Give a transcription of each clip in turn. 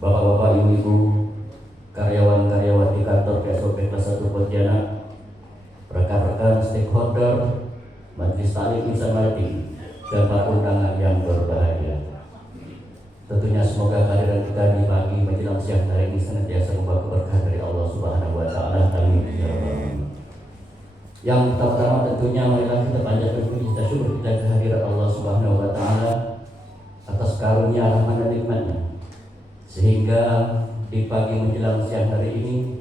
Bapak-bapak, ibu-ibu, karyawan-karyawati kantor PSOP Kelas 1 Pontianak, rekan-rekan stakeholder, Majelis Taklim Insan Maritim, dan para undangan yang berbahagia. Tentunya semoga kehadiran kita di pagi menjelang siang hari ini senantiasa membawa keberkahan dari Allah Subhanahu wa Ta'ala. Amin ya rabbal alamin. Yang pertama tentunya marilah kita panjatkan puji dan syukur kita kehadiran Allah Subhanahu wa Ta'ala atas karunia rahmat dan nikmatnya, sehingga di pagi menjelang siang hari ini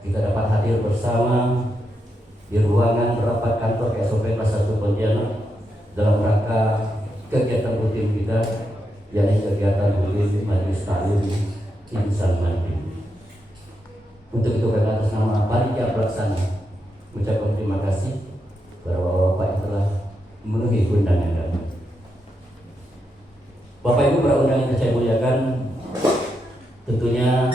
kita dapat hadir bersama di ruangan rapat kantor PSOP Kelas 1 Pontianak dalam rangka kegiatan rutin kita, yakni kegiatan rutin Majelis Taklim Insan Maritim. Untuk itu kami atas nama panitia pelaksana mengucapkan terima kasih kepada bapak-bapak yang telah memenuhi undangan kami. Bapak Ibu para undangan yang saya muliakan, tentunya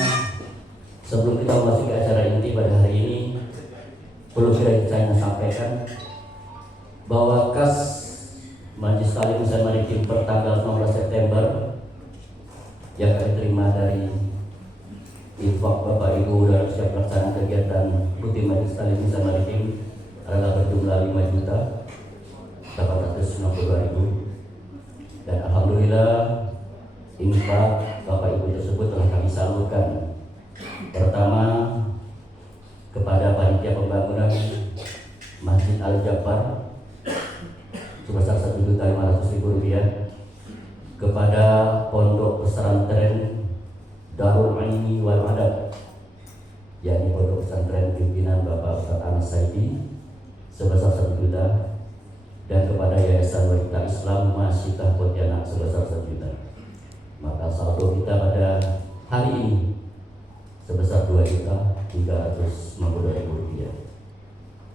sebelum kita memasuki acara inti pada hari ini, perlu saya sampaikan bahwa kas Majelis Taklim Insan Maritim per tanggal 15 September yang kami terima dari infak Bapak Ibu dalam setiap pelaksanaan kegiatan rutin Majelis Taklim Insan Maritim adalah berjumlah 5.892.000. Dan alhamdulillah infak Bapak Ibu tersebut telah kami salurkan. Pertama, kepada panitia pembangunan Masjid Al-Jabbar sebesar Rp1.500.000, kepada Pondok Pesantren Darul Ilmi wal Adab, yakni Pondok Pesantren pimpinan Bapak Ustaz Anas Saidi sebesar 1 juta, dan kepada Yayasan Wanita Islam Masyidah Pontianak sebesar 1 juta. Maka saldo kita pada hari ini sebesar Rp2.352.000.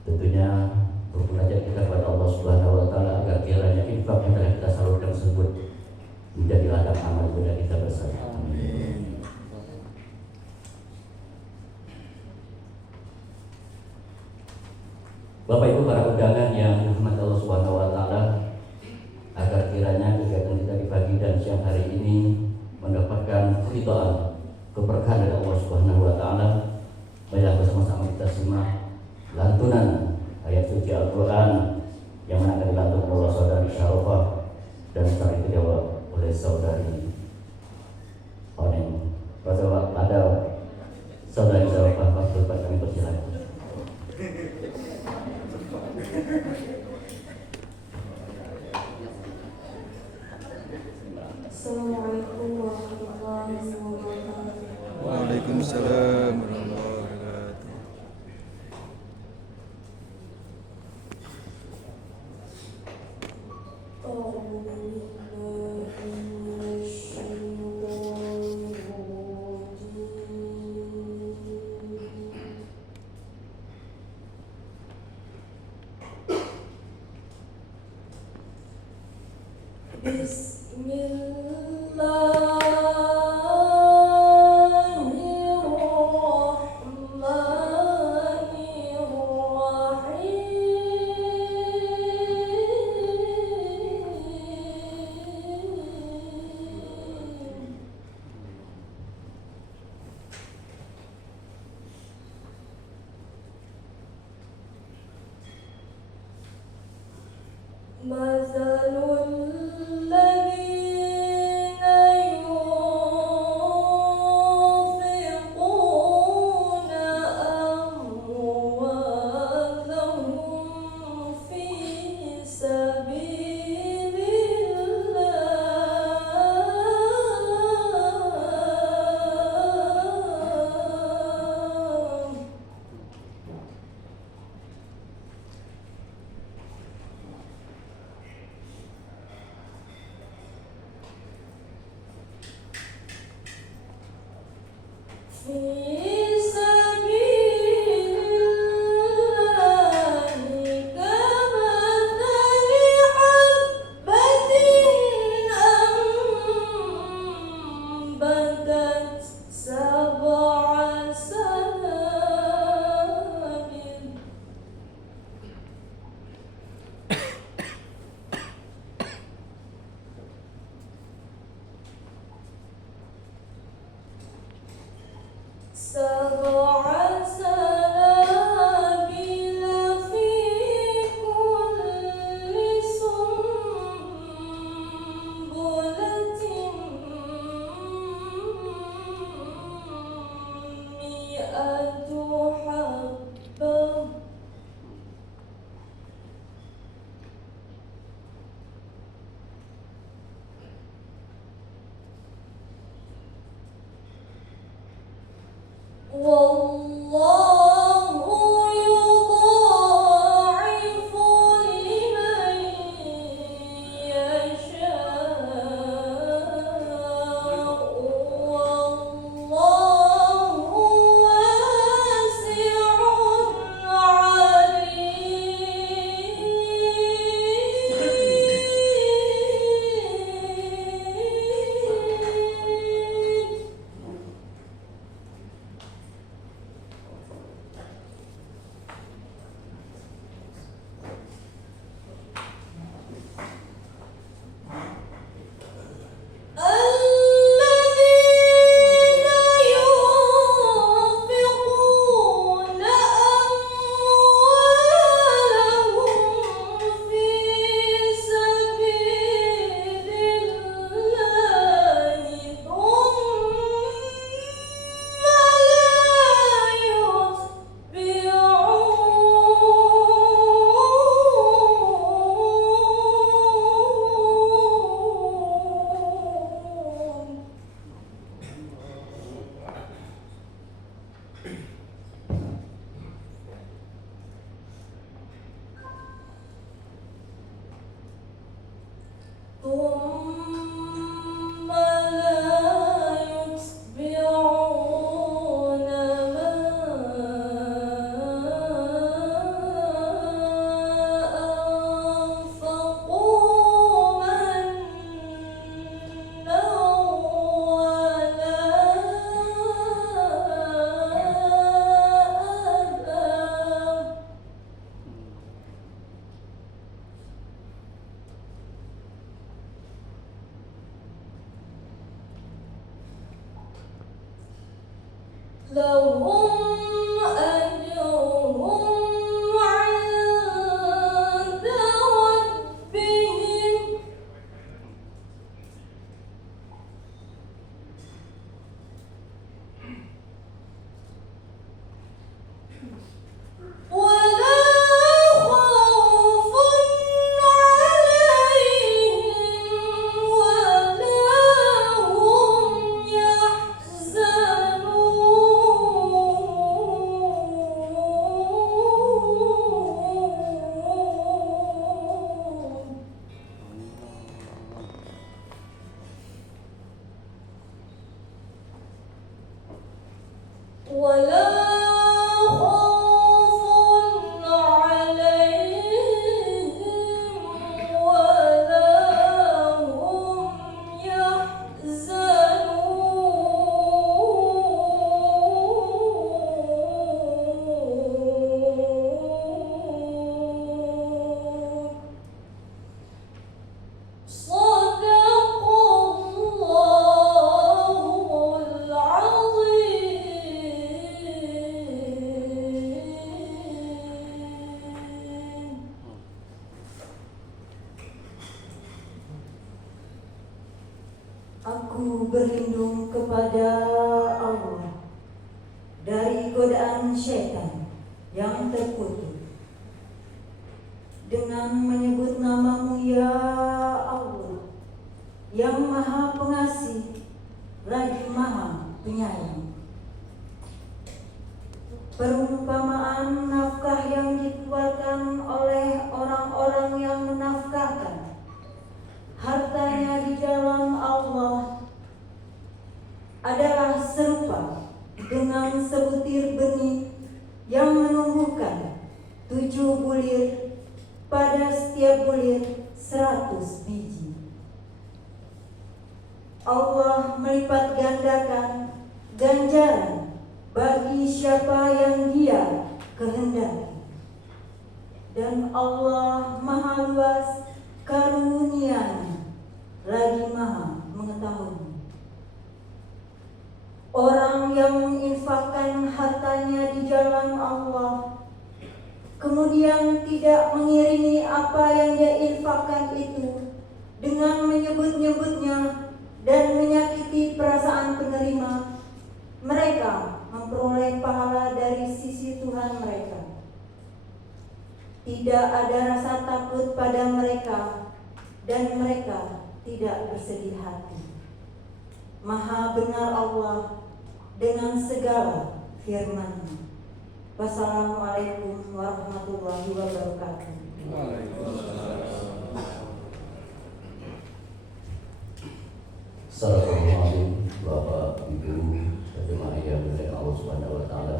Tentunya bermunajat kita kepada Allah Subhanahu wa Ta'ala agar kiranya infak yang telah kita salurkan tersebut menjadi ladang amal ibadah kita bersama. Amin. Bapak Ibu para undangan yang dirahmati Allah Subhanahu wa Ta'ala, agar kiranya kegiatan kita di pagi dan siang hari ini mendapatkan ridhaan, keberkahan dari Allah Subhanahu wa Ta'ala. Marilah bersama-sama kita simak lantunan ayat suci Al-Quran yang akan dilantunkan oleh saudari Syarofah dan saat itu dijawab oleh saudari Oneng. Pada saudari Syarofah, Pak kami persilakan. Assalamualaikum warahmatullahi wabarakatuh. Waalaikumsalam warahmatullahi wabarakatuh. سبع سنابل في كل سنبلة مئة حبة والله يضاعف لمن يشاء والله واسع عليم. الذين ينفقون أموالهم في سبيل الله ثم لا يتبعون ثم لا يتبعون ما أنفقوا منا ولا أذى لهم أجرهم عند ربهم ولا خوف عليهم ولا هم يحزنون ولا خوف عليهم ولا هم يحزنون صدق الله العظيم. Aku berlindung kepada Allah dari godaan syaitan yang terkutuk dengan menyebut nama-Mu ya Allah yang Maha Pengasih lagi Maha Penyayang. Perumpamaan nafkah yang dikeluarkan oleh orang-orang yang menafkahkan hartanya di jalan Allah adalah serupa dengan sebutir benih yang menumbuhkan 7 bulir pada setiap bulir 100 biji. Allah melipat gandakan ganjaran bagi siapa yang Dia kehendaki. Dan Allah Maha luas karunia-Nya lagi Maha mengetahui. Orang orang yang menginfakkan hartanya di jalan Allah, kemudian tidak mengiringi apa yang dia infakkan itu dengan menyebut-nyebutnya dan menyakiti perasaan penerima, mereka memperoleh pahala dari sisi Tuhan mereka. Tidak ada rasa takut pada mereka dan mereka tidak bersedih hati. Maha benar Allah dengan segala firman-Nya. Wassalamualaikum warahmatullahi wabarakatuh. Assalamualaikum Bapak Ibu jemaah yang dimuliakan Allah Subhanahu wa taala.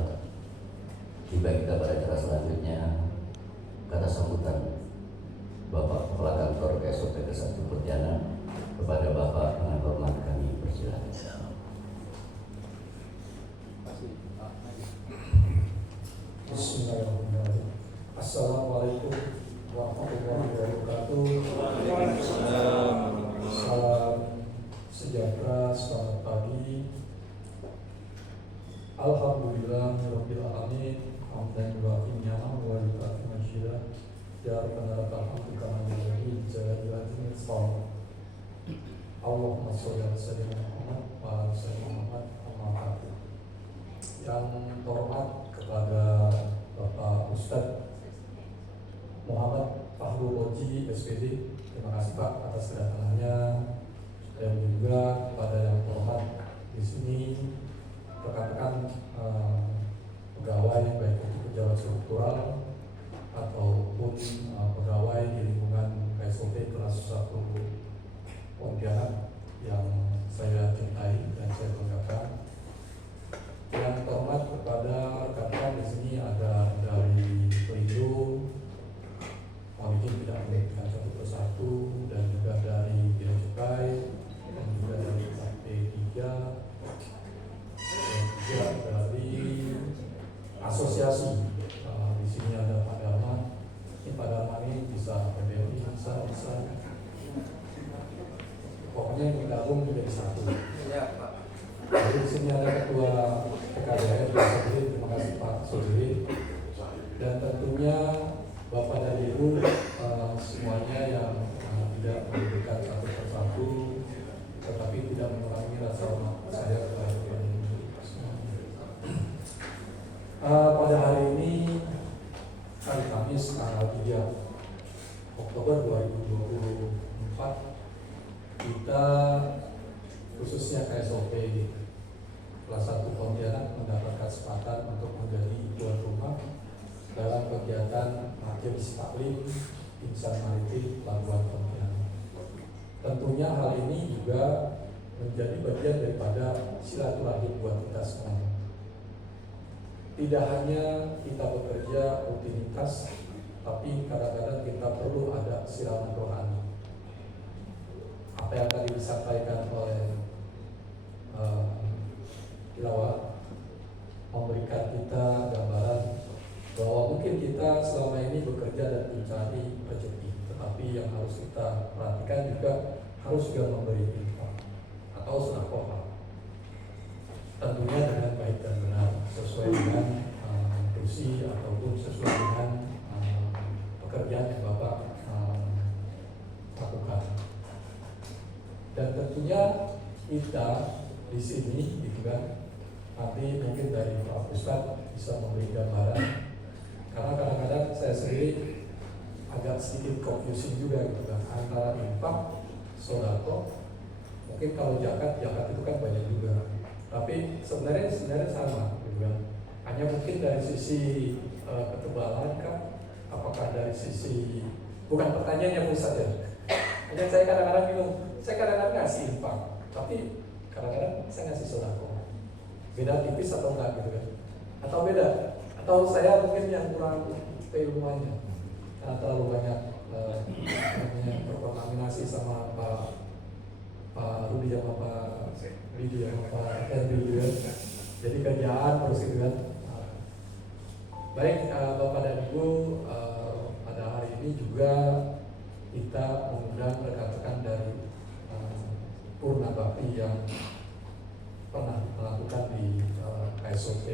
Tiba kita pada acara selanjutnya, kata sambutan Bapak Kepala Kantor KSOP ke-1 Pontianak. Kepada Bapak dengan hormat kami persilakan. Bismillahirrahmanirrahim. Assalamualaikum warahmatullahi wabarakatuh. Salam sejahtera, selamat pagi. Alhamdulillah rabbil alamin. Hamdan wa ni'am wa yukafi majidah. Ya Rabbana lakal hamdu kama yanbaghi li jalali wajhika. Allahumma sholli ala sayyidina Muhammad wa ala sayyidina Muhammad amma ba'du. Yang terhormat kepada Bapak Ustadz Muhammad Fahrul Oji SPD, terima kasih Pak atas kedatangannya, dan juga kepada yang terhormat di sini rekan-rekan pegawai baik itu pejabat struktural ataupun pegawai di lingkungan KSOP kelas 1 Pontianak yang saya cintai dan saya banggakan. Yang terhormat kepada rekan-rekan di sini ada dari Pelindo, mohon izin tidak menyebutkan satu persatu, dan juga dari Bea Cukai, dan juga dari KP3, dan juga dari asosiasi. Di sini ada Pak Darman. Ini Pak Darman ini bisa PBNI, bisa. Pokoknya yang digabung menjadi satu. Ya, Pak. Jadi di sini ada Ketua PKDR, terima kasih Pak Sodiri, dan tentunya Bapak dan Ibu semuanya yang tidak memberikan satu persatu, tetapi tidak mengurangi rasa hormat saya kepada Bapak dan Ibu semuanya. Pada hari ini, hari Kamis tanggal 3 Oktober 2024, kita khususnya KSOP kelas 1 Pontianak mendapatkan kesempatan untuk menjadi tuan rumah dalam kegiatan Majelis Taklim Insan Maritim Pelabuhan Pontianak. Tentunya hal ini juga menjadi bagian daripada silaturahim buat kita semua. Tidak hanya kita bekerja rutinitas, tapi kadang-kadang kita perlu ada siraman rohani. Apa yang tadi disampaikan oleh Tilawah memberikan kita gambaran bahwa mungkin kita selama ini bekerja dan mencari rezeki, tetapi yang harus kita perhatikan juga harus juga memberi infak atau sedekah, tentunya dengan baik dan benar sesuai dengan fungsi ataupun sesuai dengan pekerjaan yang Bapak lakukan. Dan tentunya kita di sini gitu kan, nanti mungkin dari Pak Ustadz bisa memberi gambaran, karena kadang-kadang saya sendiri agak sedikit confusing juga gitu kan, antara infak, sodako. Mungkin kalau zakat itu kan banyak juga, tapi sebenarnya sama gitu kan. Hanya mungkin dari sisi ketebalan kan, apakah dari sisi, bukan pertanyaannya Ustadz ya. Hanya saya kadang-kadang bingung, saya kadang-kadang ngasih infak, tapi kadang-kadang saya ngasih sodako. Beda tipis atau enggak gitu kan? Atau beda? Atau saya mungkin yang kurang keilmuannya karena terlalu banyak berkontaminasi sama Pak Rudi sama Pak Ridi sama Pak Henry gitu kan. Jadi kerjaan terus gitu kan. Baik Bapak dan Ibu, pada hari ini juga kita mengundang rekan-rekan dari Purna Bakti yang pernah melakukan di KSOP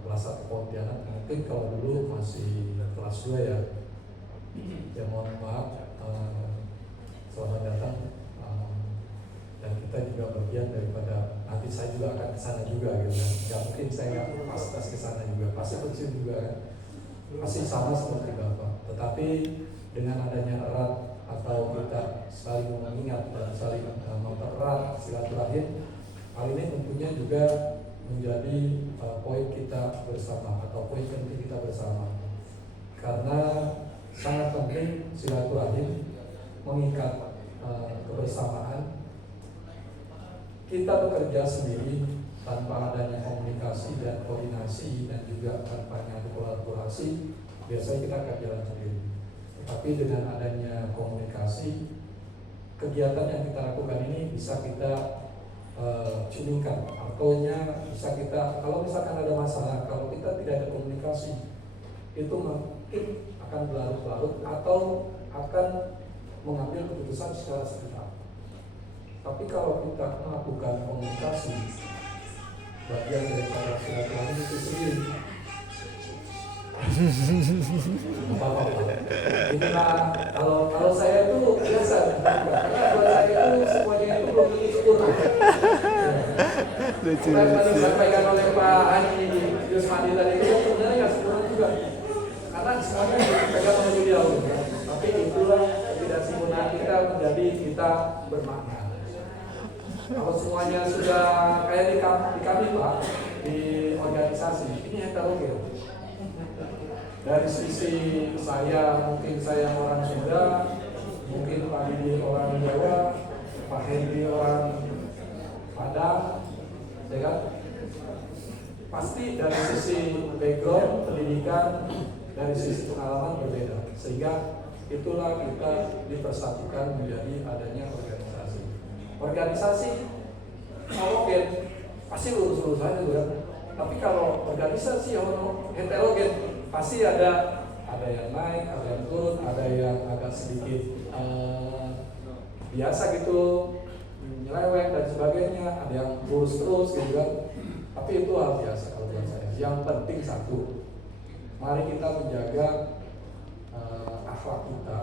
kelas 1 Pontianak. Mungkin kalau dulu masih kelas 2 ya. Ya mohon maaf, selamat datang. Dan kita juga bagian daripada, nanti saya juga akan kesana juga gitu kan. Ya mungkin saya nggak pas kesana juga, pasti pensiun juga kan. Pasti sama seperti Bapak. Tetapi dengan adanya erat atau kita saling mengingat dan saling mempererat silaturahim, hal ini tentunya juga menjadi poin kita bersama atau poin penting kita bersama. Karena sangat penting silaturahim mengikat kebersamaan. Kita bekerja sendiri tanpa adanya komunikasi dan koordinasi dan juga tanpa adanya kolaborasi, biasanya kita akan jalan sendiri. Tapi dengan adanya komunikasi, kegiatan yang kita lakukan ini bisa kita cuningkan. Artinya bisa kita, kalau misalkan ada masalah, kalau kita tidak ada komunikasi, itu mungkin akan berlarut-larut atau akan mengambil keputusan secara sepihak. Tapi kalau kita melakukan komunikasi, bagian daripada silaturahmi itu sendiri. Inilah kalau saya itu biasa, karena buat saya itu semuanya itu belum tentu sempurna. Yang disampaikan oleh Pak Ani Yusmadi tadi itu sebenarnya nggak sempurna juga, karena semuanya dipegang oleh beliau. Tapi itulah ketidaksempurnaan kita menjadi kita bermakna. Kalau semuanya sudah kayak di kami Pak, di organisasi ini heterogen. Dari sisi saya, mungkin saya orang Sunda, mungkin Pak Didi orang Jawa, Pak Hendy orang Padang, ya kan? Pasti dari sisi background pendidikan, dari sisi pengalaman berbeda, sehingga itulah kita dipersatukan menjadi adanya organisasi. Organisasi homogen pasti lurus-lurus aja kan. Tapi kalau organisasi heterogen pasti ada yang naik, ada yang turun, ada yang agak sedikit biasa gitu, nyeleweng dan sebagainya, ada yang lurus terus gitu kan. Tapi itu hal biasa kalau buat saya. Yang penting satu, mari kita menjaga akhlak kita,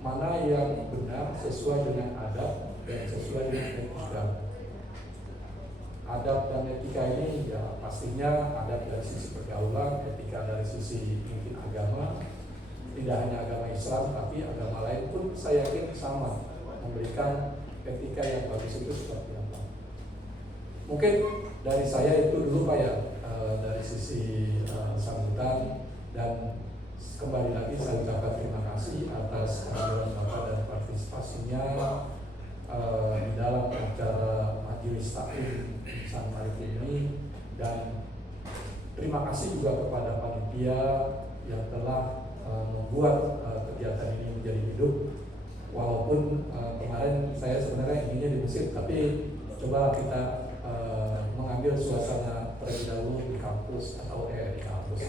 mana yang benar sesuai dengan adab dan sesuai dengan etika. Adab dan etika ini ya pastinya adab dari sisi pergaulan, etika dari sisi mungkin agama, tidak hanya agama Islam tapi agama lain pun saya yakin sama memberikan etika yang bagus itu seperti apa. Mungkin dari saya itu dulu Pak ya, dari sisi sambutan, dan kembali lagi saya ucapkan terima kasih atas kehadiran Bapak dan partisipasinya di dalam acara Majelis Taklim San Maritim ini, dan terima kasih juga kepada panitia yang telah membuat kegiatan ini menjadi hidup. Walaupun kemarin saya sebenarnya inginnya di Mesir, tapi coba kita mengambil suasana terlebih dahulu di kampus atau di kampus.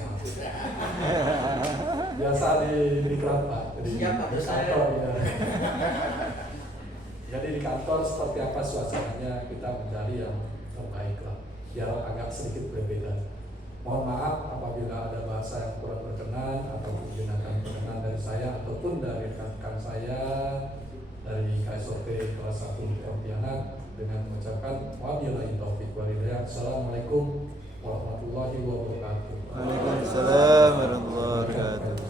Biasa di Kelapa, di kantor ya. Jadi di kantor seperti apa suasananya, kita mencari yang terbaik lah, biar agak sedikit berbeda. Mohon maaf apabila ada bahasa yang kurang berkenan atau menggunakan perkenan dari saya ataupun dari rekan saya dari KSOP kelas 1 Pontianak, dengan mengucapkan wabillahi taufiq wal hidayah. Assalamualaikum warahmatullahi wabarakatuh. Waalaikumsalam warahmatullahi wabarakatuh.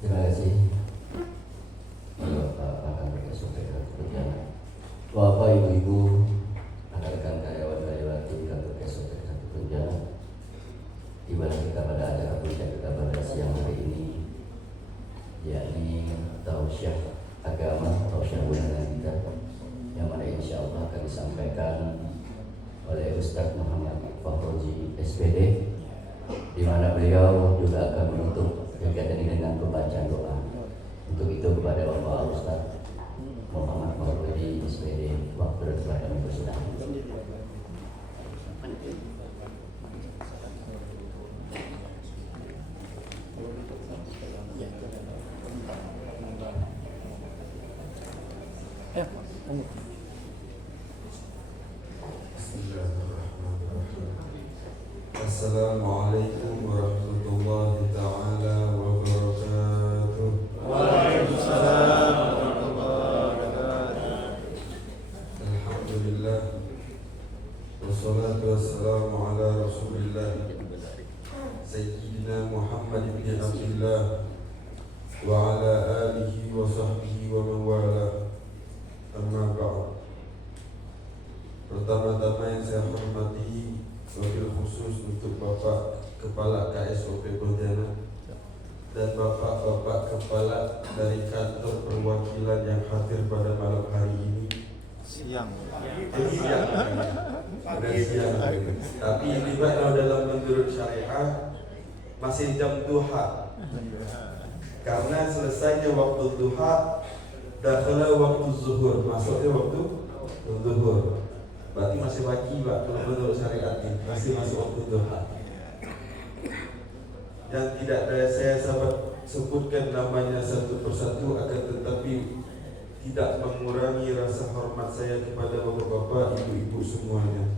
Terima kasih Bapak KSOP Pontianak, Bapak Ibu-ibu, rekan-rekan karyawan-karyawan di kantor KSOP Pontianak, di mana kita pada acara puncak kita pada siang hari ini, yakni tausiah agama, tausiah bulanan kita, yang mana insya Allah akan disampaikan oleh Ustaz Muhammad Fahroji SPD, di mana beliau juga akan menutup kegiatan ini dengan pembacaan doa. Untuk itu kepada Bapak Ustaz Muhammad Fahroji SPD, waktu dan tempat kami persilakan. Assalamualaikum warahmatullahi ta'ala wabarakatuh. Waalaikumsalam warahmatullahi wabarakatuh. Alhamdulillah, wassalatu wassalamu ala rasulillah Sayyidina Muhammad ibn Abdillah wa ala alihi wa sahbihi wa man wala. Amma ba'd. Pertama-tama yang saya hormati, wabil khusus untuk Bapak Kepala KSOP Pontianak dan Bapak-Bapak Kepala dari kantor perwakilan yang hadir pada malam hari ini. Siang. Siang. Tapi ini Pak, kalau dalam menurut syariah masih jam duha. Karena selesainya waktu duha, dakhala waktu zuhur, masuknya waktu zuhur. Berarti masih pagi Pak, kalau menurut syariat ini masih masuk waktu duha. Yang tidak ada saya sebutkan namanya satu persatu, akan tetapi tidak mengurangi rasa hormat saya kepada bapak-bapak, ibu-ibu semuanya.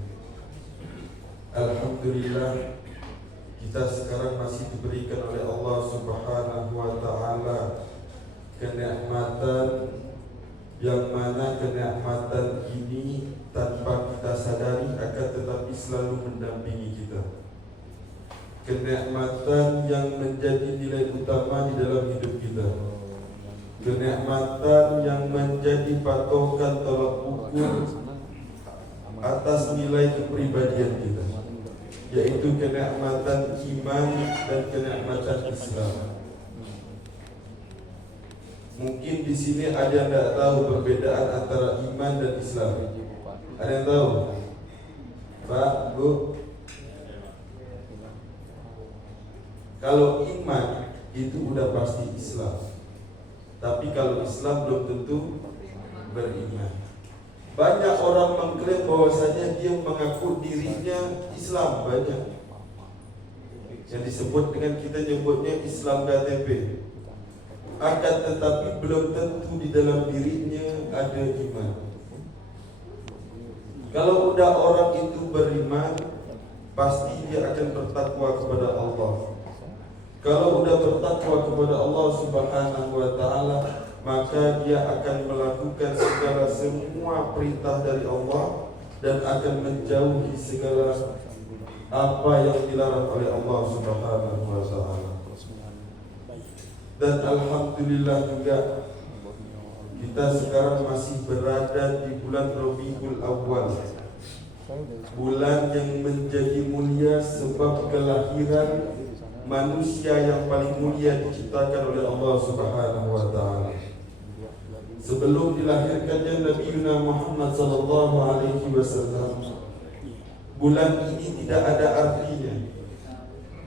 Alhamdulillah, kita sekarang masih diberikan oleh Allah Subhanahu wa ta'ala kenikmatan yang mana kenikmatan ini tanpa kita sadari akan tetapi selalu mendampingi kita. Kenikmatan yang menjadi nilai utama di dalam hidup kita. Kenikmatan yang menjadi patokan tolak ukur atas nilai kepribadian kita, yaitu kenikmatan iman dan kenikmatan Islam. Mungkin di sini ada yang tidak tahu perbedaan antara iman dan Islam. Ada yang tahu? Pak, Bu? Kalau iman itu udah pasti Islam. Tapi kalau Islam belum tentu beriman. Banyak orang mengklaim bahwasanya dia mengaku dirinya Islam, banyak. Yang disebut dengan kita nyebutnya Islam KTP. Akan tetapi belum tentu di dalam dirinya ada iman. Kalau udah orang itu beriman, pasti dia akan bertakwa kepada Allah. Kalau udah bertakwa kepada Allah Subhanahu wa ta'ala, maka dia akan melakukan segala semua perintah dari Allah dan akan menjauhi segala apa yang dilarang oleh Allah Subhanahu wa ta'ala. Dan alhamdulillah juga kita sekarang masih berada di bulan Rabiul Awal, bulan yang menjadi mulia sebab kelahiran manusia yang paling mulia diciptakan oleh Allah Subhanahu wa ta'ala. Sebelum dilahirkannya Nabi Muhammad sallallahu alaihi wasallam, bulan ini tidak ada artinya.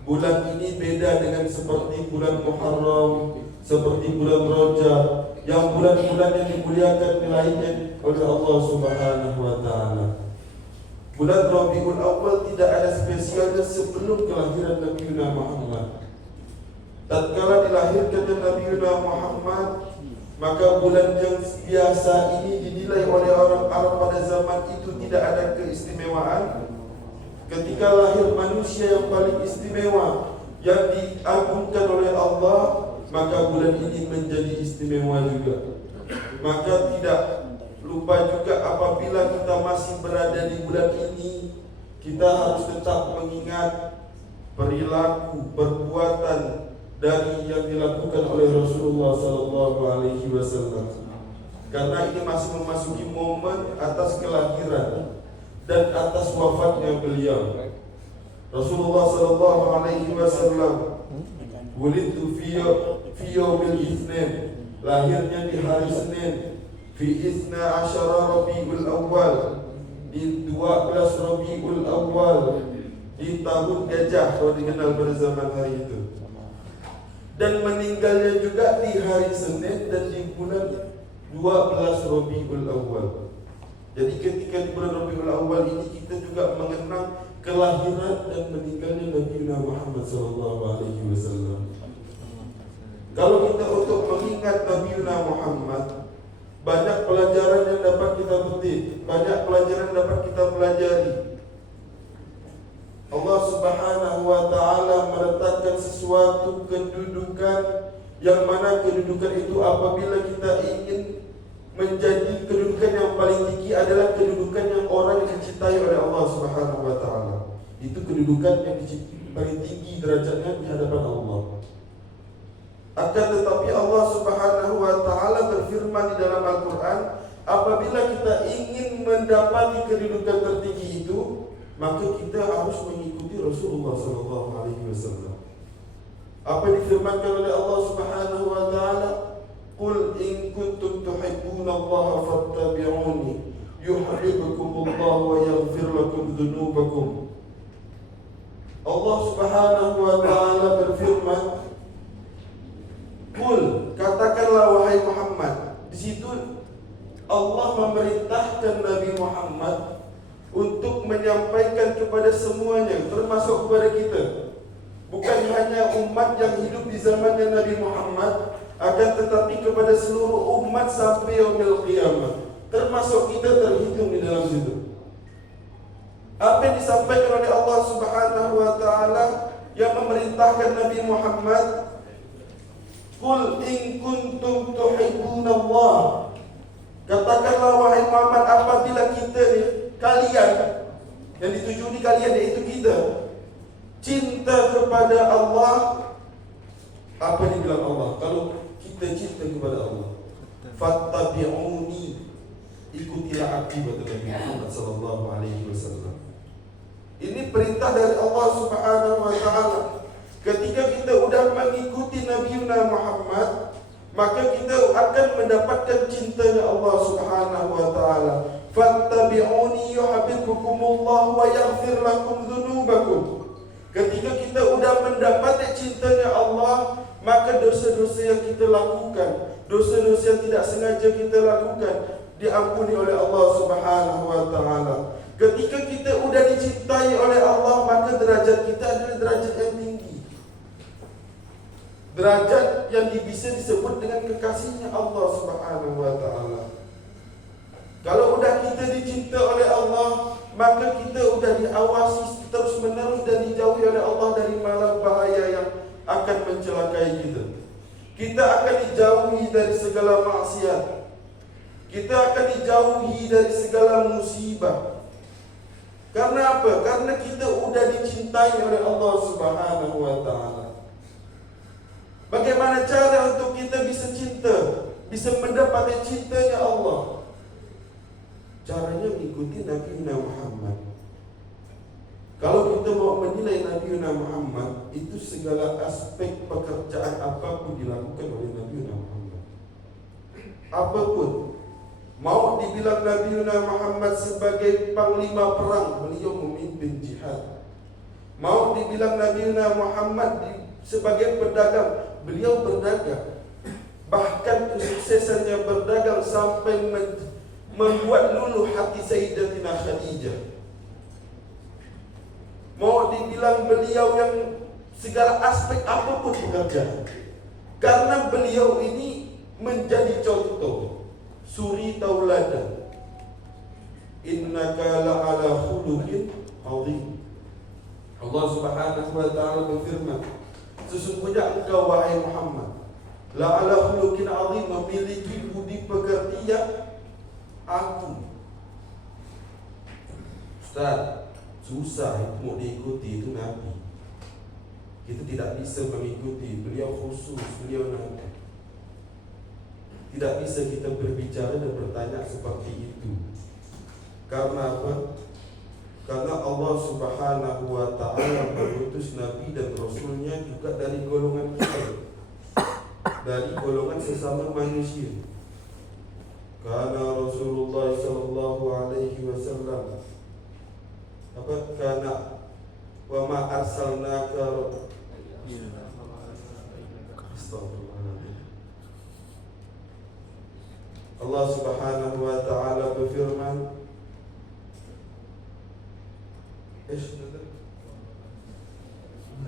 Bulan ini beda dengan seperti bulan Muharram, seperti bulan Rajab, yang bulan-bulan yang dimuliakan lainnya oleh Allah Subhanahu wa ta'ala. Bulan Rabiul Awal tidak ada spesialnya sebelum kelahiran Nabi Muhammad. Tatkala dilahirkannya Nabi Muhammad, maka bulan yang biasa ini dinilai oleh orang Arab pada zaman itu tidak ada keistimewaan. Ketika lahir manusia yang paling istimewa, yang diagungkan oleh Allah, maka bulan ini menjadi istimewa juga. Maka tidak lupa juga apabila kita masih berada di bulan ini, kita harus tetap mengingat perilaku, perbuatan dari yang dilakukan oleh Rasulullah SAW. Karena ini masih memasuki momen atas kelahiran dan atas wafatnya beliau. Rasulullah SAW wulidtu fi yaumil Itsnin, lahirnya di hari Senin, fi 12 Rabiul Awal, di 12 Rabiul Awal, di tahun gajah kalau dikenal pada zaman hari itu. Dan meninggalnya juga di hari Senin dan di bulan 12 Rabiul Awal. Jadi ketika di bulan Rabiul Awal ini kita juga mengenang kelahiran dan meninggalnya Nabi Muhammad SAW. Kalau kita untuk mengingat Nabi Muhammad, banyak pelajaran yang dapat kita petik, banyak pelajaran yang dapat kita pelajari. Allah Subhanahu wa ta'ala meletakkan sesuatu kedudukan yang mana kedudukan itu apabila kita ingin menjadi kedudukan yang paling tinggi adalah kedudukan yang orang yang dicintai oleh Allah Subhanahu wa ta'ala. Itu kedudukan yang paling tinggi derajatnya di hadapan Allah. Akan tetapi Allah Subhanahu wa ta'ala berfirman di dalam Al-Quran, apabila kita ingin mendapati kedudukan tertinggi itu, maka kita harus mengikuti Rasulullah SAW. Apa difirmankan oleh Allah Subhanahu wa ta'ala? Qul in kuntum tuhibbuna Allah fattabi'uni yuhibbukumullah wa yaghfir lakum dhunubakum. Allah Subhanahu wa ta'ala berfirman, Qul, katakanlah wahai Muhammad. Di situ Allah memerintahkan Nabi Muhammad untuk menyampaikan kepada semuanya, termasuk kepada kita. Bukan hanya umat yang hidup di zamannya Nabi Muhammad, akan tetapi kepada seluruh umat sampai yaumil qiyamah. Termasuk kita terhitung di dalam situ. Apa yang disampaikan oleh Allah Subhanahu wa ta'ala yang memerintahkan Nabi Muhammad, Qul in kuntum tuhibbuna Allah. Katakanlah wahai Muhammad, apabila kita ni, kalian, yang dituju ni kalian, iaitu kita, cinta kepada Allah. Apa dibilang Allah? Kalau kita cinta kepada Allah, fattabi'uni, ikutilah aku, kata Nabi Muhammad sallallahu alaihi wasallam. Ini perintah dari Allah Subhanahu wa ta'ala. Ketika kita sudah mengikuti Nabi Muhammad, maka kita akan mendapatkan cintanya Allah Subhanahu wa ta'ala. Fattabi'uni yuhibbukumullah wa yaghfir lakum dhunubakum. Ketika kita sudah mendapat cintanya Allah, maka dosa-dosa yang kita lakukan, dosa-dosa yang tidak sengaja kita lakukan, diampuni oleh Allah Subhanahu wa ta'ala. Ketika kita sudah dicintai oleh Allah, maka derajat kita adalah derajat yang tinggi, derajat yang bisa disebut dengan kekasihnya Allah Subhanahu wa ta'ala. Kalau sudah kita dicinta oleh Allah, maka kita sudah diawasi terus menerus dan dijauhi oleh Allah dari malam bahaya yang akan mencelakai kita. Kita akan dijauhi dari segala maksiat. Kita akan dijauhi dari segala musibah. Karena apa? Karena kita sudah dicintai oleh Allah Subhanahu wa ta'ala. Bagaimana cara untuk kita bisa cinta, bisa mendapatkan cintanya Allah? Caranya mengikuti Nabi Muhammad. Kalau kita mau menilai Nabi Muhammad, itu segala aspek pekerjaan apapun dilakukan oleh Nabi Muhammad. Apapun, mau dibilang Nabi Muhammad sebagai panglima perang, beliau memimpin jihad. Mau dibilang Nabi Muhammad sebagai pedagang, beliau berdagang. Bahkan kesuksesannya berdagang sampai membuat luluh hati Sayyidatina Khadijah. Mau dibilang beliau yang segala aspek apapun pekerjaan, karena beliau ini menjadi contoh, suri tauladan. Innaka la'ala khuluqin azim. Allah Subhanahu wa ta'ala berfirman, sesungguhnya engkau wahai Muhammad la'ala khuluqin azim, memiliki budi pekerti yang agung. Ustaz, susah mau diikuti itu Nabi. Kita tidak bisa mengikuti beliau, khusus beliau Nabi. Tidak bisa kita berbicara dan bertanya seperti itu. Karena apa? Karena Allah Subhanahu wa ta'ala mengutus Nabi dan Rasulnya juga dari golongan kita, dari golongan sesama manusia. Karena Rasulullah sallallahu alaihi wasallam karena wa ma arsalnaka Allah Subhanahu wa ta'ala berfirman,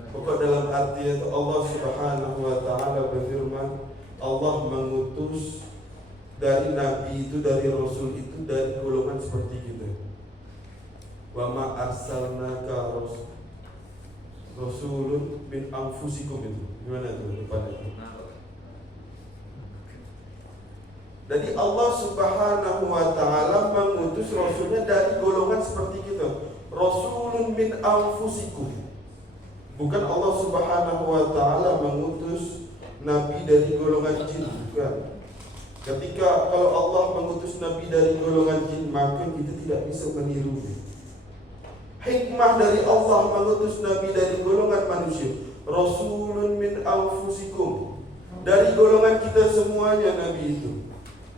pokok dalam arti itu Allah Subhanahu wa ta'ala berfirman, Allah mengutus dari Nabi itu, dari Rasul itu, dari golongan seperti kita. Wa ma arsalnaka Rasulun min anfusikum itu. Gimana tuh depan itu? Jadi Allah Subhanahu wa taala mengutus rasulnya dari golongan seperti kita. Rasulun min anfusikum. Bukan Allah Subhanahu wa taala mengutus nabi dari golongan jin, bukan. Ketika kalau Allah mengutus nabi dari golongan jin, maka kita tidak bisa meniru. Hikmah dari Allah mengutus nabi dari golongan manusia. Rasulun min anfusikum. Dari golongan kita semuanya nabi itu.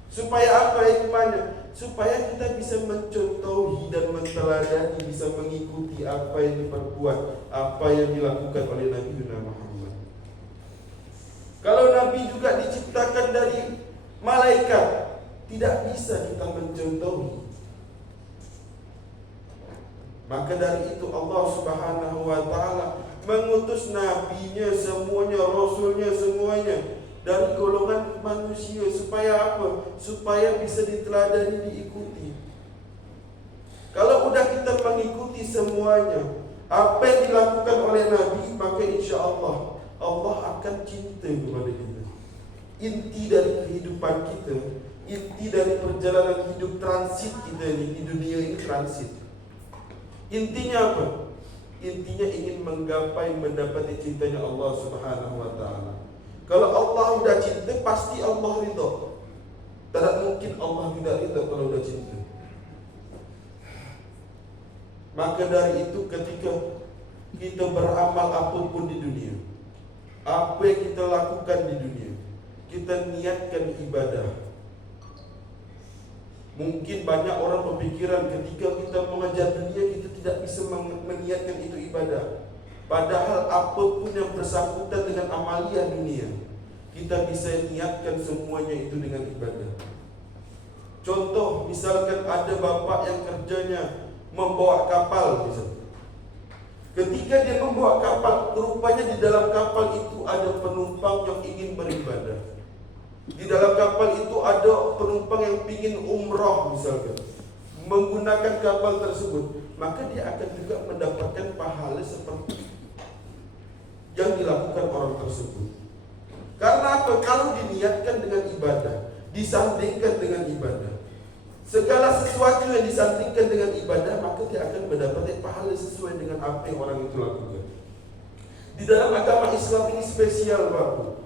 Supaya apa hikmahnya? Supaya kita bisa mencontohi dan menteladani, bisa mengikuti apa yang diperbuat, apa yang dilakukan oleh Nabi Muhammad. Kalau Nabi juga diciptakan dari malaikat, tidak bisa kita mencontohi. Maka dari itu Allah Subhanahu wa taala mengutus nabinya semuanya, rasulnya semuanya dari golongan manusia. Supaya apa? Supaya bisa diteladani, diikuti. Kalau udah kita mengikuti semuanya apa yang dilakukan oleh Nabi, maka insya Allah Allah akan cinta kepada kita. Inti dari kehidupan kita, inti dari perjalanan hidup transit kita ini, di dunia ini transit. Intinya apa? Intinya ingin menggapai, mendapati cintanya Allah Subhanahu wa taala. Kalau Allah sudah cinta, pasti Allah ridha. Tidak mungkin Allah tidak ridha kalau sudah cinta. Maka dari itu ketika kita beramal apapun di dunia, apa yang kita lakukan di dunia, kita niatkan ibadah. Mungkin banyak orang berpikiran ketika kita mengajar dunia, kita tidak bisa meniatkan itu ibadah. Padahal apapun yang bersangkutan dengan amalia dunia, kita bisa niatkan semuanya itu dengan ibadah. Contoh, misalkan ada bapak yang kerjanya membawa kapal misalnya. Ketika dia membawa kapal, rupanya di dalam kapal itu ada penumpang yang ingin beribadah. Di dalam kapal itu ada penumpang yang ingin umrah misalkan, menggunakan kapal tersebut, maka dia akan juga mendapatkan pahala seperti yang dilakukan orang tersebut. Karena apa? Kalau diniatkan dengan ibadah, disandingkan dengan ibadah, segala sesuatu yang disandingkan dengan ibadah, maka dia akan mendapatkan pahala sesuai dengan apa yang orang itu lakukan. Di dalam agama Islam ini spesial, Bapak.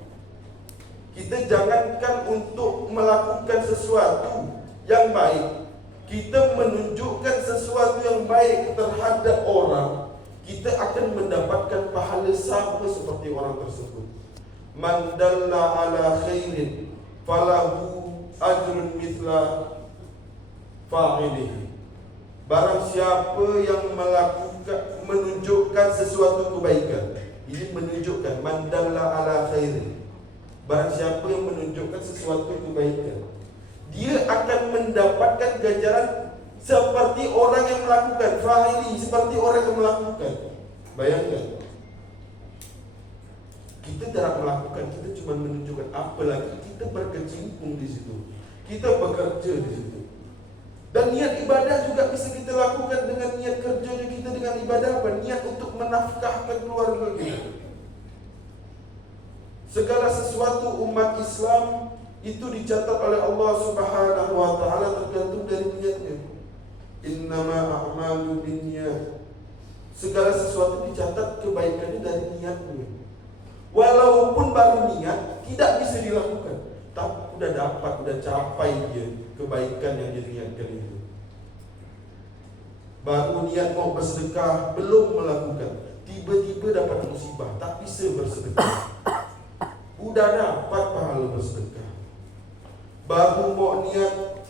Kita jangankan untuk melakukan sesuatu yang baik, kita menunjukkan sesuatu yang baik terhadap orang, kita akan mendapatkan pahala sama seperti orang tersebut. Man dalla ala khairin falahu ajrun mithla fa'ilihi. Barang siapa yang menunjukkan sesuatu kebaikan, ini menunjukkan man dalla ala khairin. Barang siapa yang menunjukkan sesuatu kebaikan, dia akan mendapatkan ganjaran seperti orang yang melakukan. Fa'ili, seperti orang yang melakukan. Bayangkan, kita tidak melakukan, kita cuma menunjukkan. Apalagi kita berkecimpung di situ, kita bekerja di situ. Dan niat ibadah juga bisa kita lakukan dengan niat kerjanya kita dengan ibadah apa? Niat untuk menafkahkan keluarga kita. Segala sesuatu umat Islam itu dicatat oleh Allah Subhanahu wa taala tergantung dari niatnya. Innama a'malu binniyat. Segala sesuatu dicatat kebaikannya dari niatnya. Walaupun baru niat tidak bisa dilakukan, tapi udah dapat, udah capai dia kebaikan yang dia niatkan itu. Baru niat mau bersedekah, belum melakukan, tiba-tiba dapat musibah, tak bisa bersedekah. Udah dapat pahala bersedekah. Baru mau niat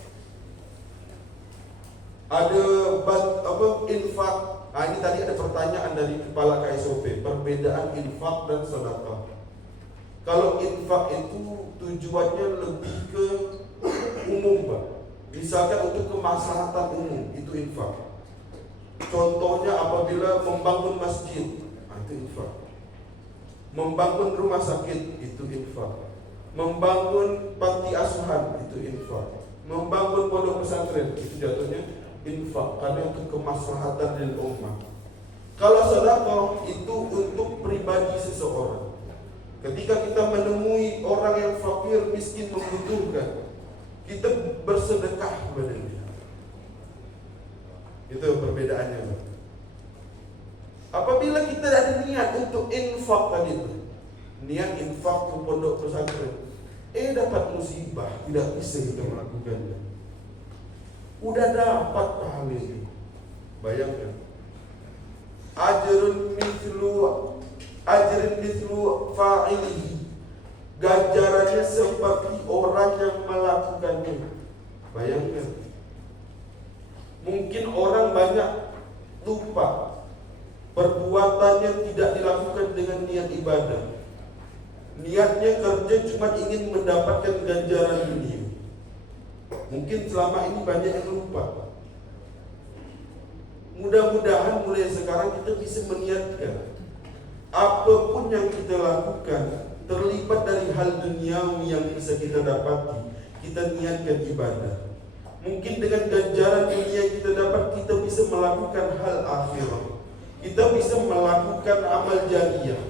ada infak. Ini tadi ada pertanyaan dari kepala KSOP, perbedaan infak dan sedekah. Kalau infak itu tujuannya lebih ke umum, Pak. Misalkan untuk kemaslahatan umum, itu infak. Contohnya apabila membangun masjid, itu infak. Membangun rumah sakit, itu infak. Membangun panti asuhan, itu infak. Membangun pondok pesantren, itu jatuhnya infak, karena itu kemaslahatan lil ummah. Kalau sedekah itu untuk pribadi seseorang. Ketika kita menemui orang yang fakir, miskin, membutuhkan, kita bersedekah kepada dia. Itu perbedaannya. Apabila kita ada niat untuk infak tadi itu, niat infak ke pondok pesantren, dapat musibah, tidak bisa kita melakukannya. Udah dapat pahala ini. Bayangkan. Ajrun mithlu fa'ilihi. Ganjarannya seperti orang yang melakukannya. Bayangkan. Mungkin orang banyak lupa, perbuatannya tidak dilakukan dengan niat ibadah. Niatnya kerja cuma ingin mendapatkan ganjaran dunia. Mungkin selama ini banyak yang lupa. Mudah-mudahan mulai sekarang kita bisa meniatkan apapun yang kita lakukan terlibat dari hal duniawi yang bisa kita dapati, kita niatkan ibadah. Mungkin dengan ganjaran dunia yang kita dapat, kita bisa melakukan hal akhirat. Kita bisa melakukan amal jariah.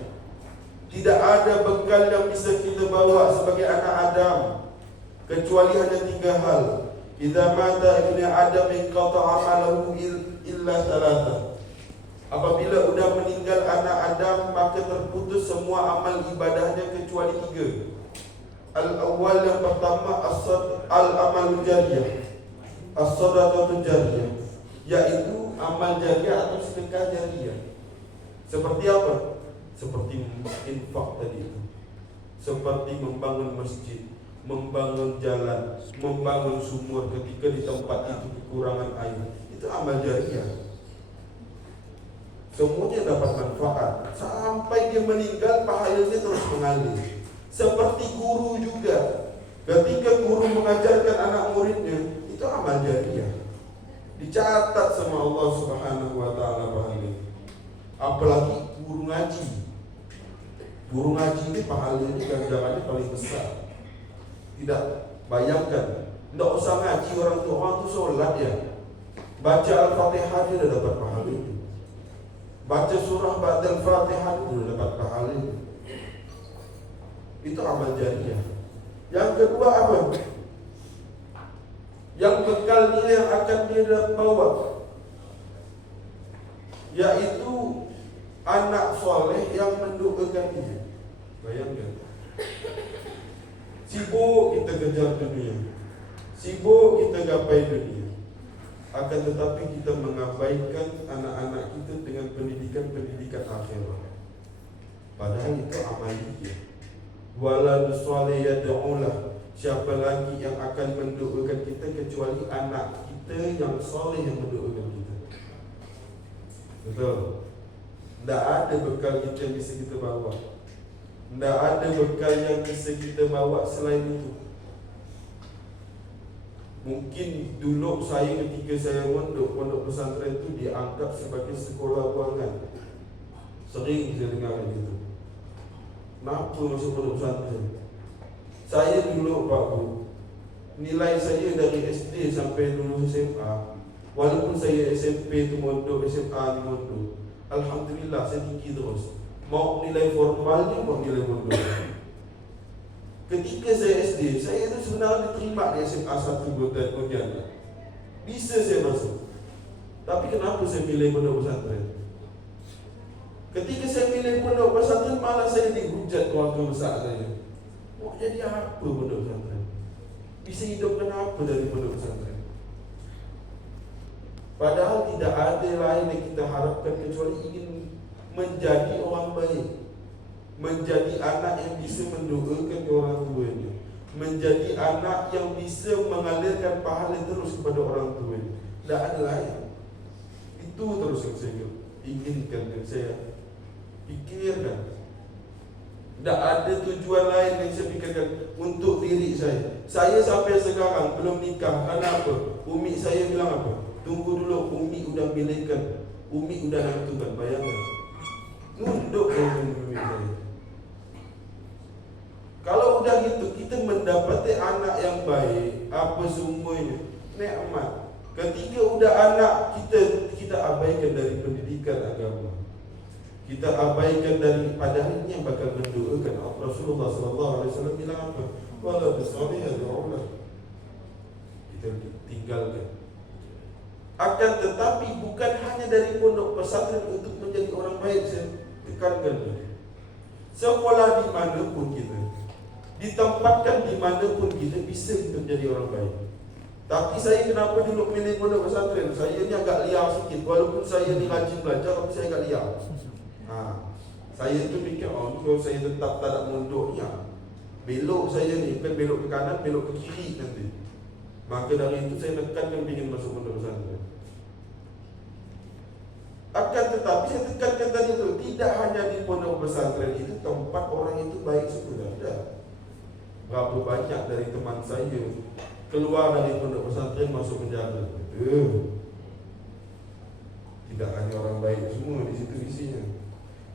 Tidak ada bekal yang bisa kita bawa sebagai anak Adam kecuali hanya 3 hal. Idza mata ibnu Adam inqata'a amaluhu illa 3. Apabila sudah meninggal anak Adam, maka terputus semua amal ibadahnya kecuali 3. Al-awwal, yang pertama, al-amalul jariyah, as-shadaqatul jariyah, yaitu amal jariyah atau sedekah jariyah. Seperti apa? Seperti infak tadi itu. Seperti membangun masjid, membangun jalan, membangun sumur ketika di tempat itu kekurangan air. Itu amal jariyah. Semuanya dapat manfaat sampai dia meninggal, pahalanya terus mengalir. Seperti guru juga, ketika guru mengajarkan anak muridnya, itu amal jariyah, dicatat sama Allah Subhanahu wa taala pahalanya. Apalagi guru ngaji. Guru ngaji ini pahalanya ganjarannya paling besar. Tidak, bayangkan, tidak usah ngaji orang itu sholat ya, baca Al-Fatihah dia sudah dapat pahalanya. Baca surah ba'dal Fatihah sudah dapat pahalanya. Itu amal jariyah. Yang kedua apa? Yang bekal dia yang akan dia bawa, yaitu anak soleh yang mendoakan dia. Bayangkan, sibuk kita kejar dunia, sibuk kita gapai dunia, akan tetapi kita mengabaikan anak-anak kita dengan pendidikan akhirat. Padahal itu amaliyah. Walad soleh yad'ulah. Siapa lagi yang akan mendoakan kita kecuali anak kita yang soleh yang mendoakan kita. Betul. Tidak ada bekal kita yang bisa kita bawa. Tidak ada bekal yang bisa kita bawa selain itu. Mungkin dulu saya ketika saya mondok pondok pesantren itu dianggap sebagai sekolah buangan. Sering saya dengar begitu. Kenapa masuk pondok pesantren? Saya dulu Pak Bu, nilai saya dari SD sampai lulus SMA, walaupun saya SMP itu mondok, SMA di mondok, alhamdulillah saya tinggi terus. Mau nilai formalnya, mau nilai mondok. Ketika saya SD, saya itu sebenarnya diterima di SMA 1 Pontianak. Bisa saya masuk. Tapi kenapa saya pilih pondok pesantren? Ketika saya pilih pondok pesantren, malah saya dihujat keluarga besar saya. Mau jadi apa pondok pesantren? Bisa hidupkan apa dari pondok pesantren? Padahal tidak ada lain yang kita harapkan kecuali ingin menjadi orang baik, menjadi anak yang bisa mendoakan orang tuanya, menjadi anak yang bisa mengalirkan pahala terus kepada orang tuanya. Tidak ada lain. Itu terus yang saya inginkan dan saya pikirkan. Tidak ada tujuan lain yang saya pikirkan untuk diri saya. Saya sampai sekarang belum nikah. Kenapa? Umi saya bilang apa? Tunggu dulu, Umi udah milihkan, Umi udah nentukan. Bayangkan, nunduk dengan Umi saya. Kalau udah gitu, kita mendapati anak yang baik, apa semuanya, nikmat. Ketika udah anak kita abaikan dari pendidikan agama. kita abaikan daripada ini yang bakal mendoakan. Rasulullah SAW bilang apa? Wala bisalih ad'ulah. Kita tinggalkan. Akan tetapi bukan hanya dari pondok pesantren untuk menjadi orang baik. Saya tekankan tadi. Sekolah di mana pun kita, ditempatkan di mana pun kita, bisa kita menjadi orang baik. Tapi saya kenapa dulu milih pondok pesantren? Saya ni agak liar sikit. Walaupun saya ni rajin belajar, tapi saya agak liar. Saya tu fikir, kalau saya tetap tak ada mondoknya, belok saya ni, bukan belok ke kanan, belok ke kiri nanti. Maka dari itu saya tekankan ingin masuk pondok pesantren. Akan tetapi saya tekankan tadi itu, tidak hanya di pondok pesantren itu tempat orang itu baik sebenarnya. Berapa banyak dari teman saya keluar dari pondok pesantren masuk penjara. Tidak hanya orang baik semua di situ isinya.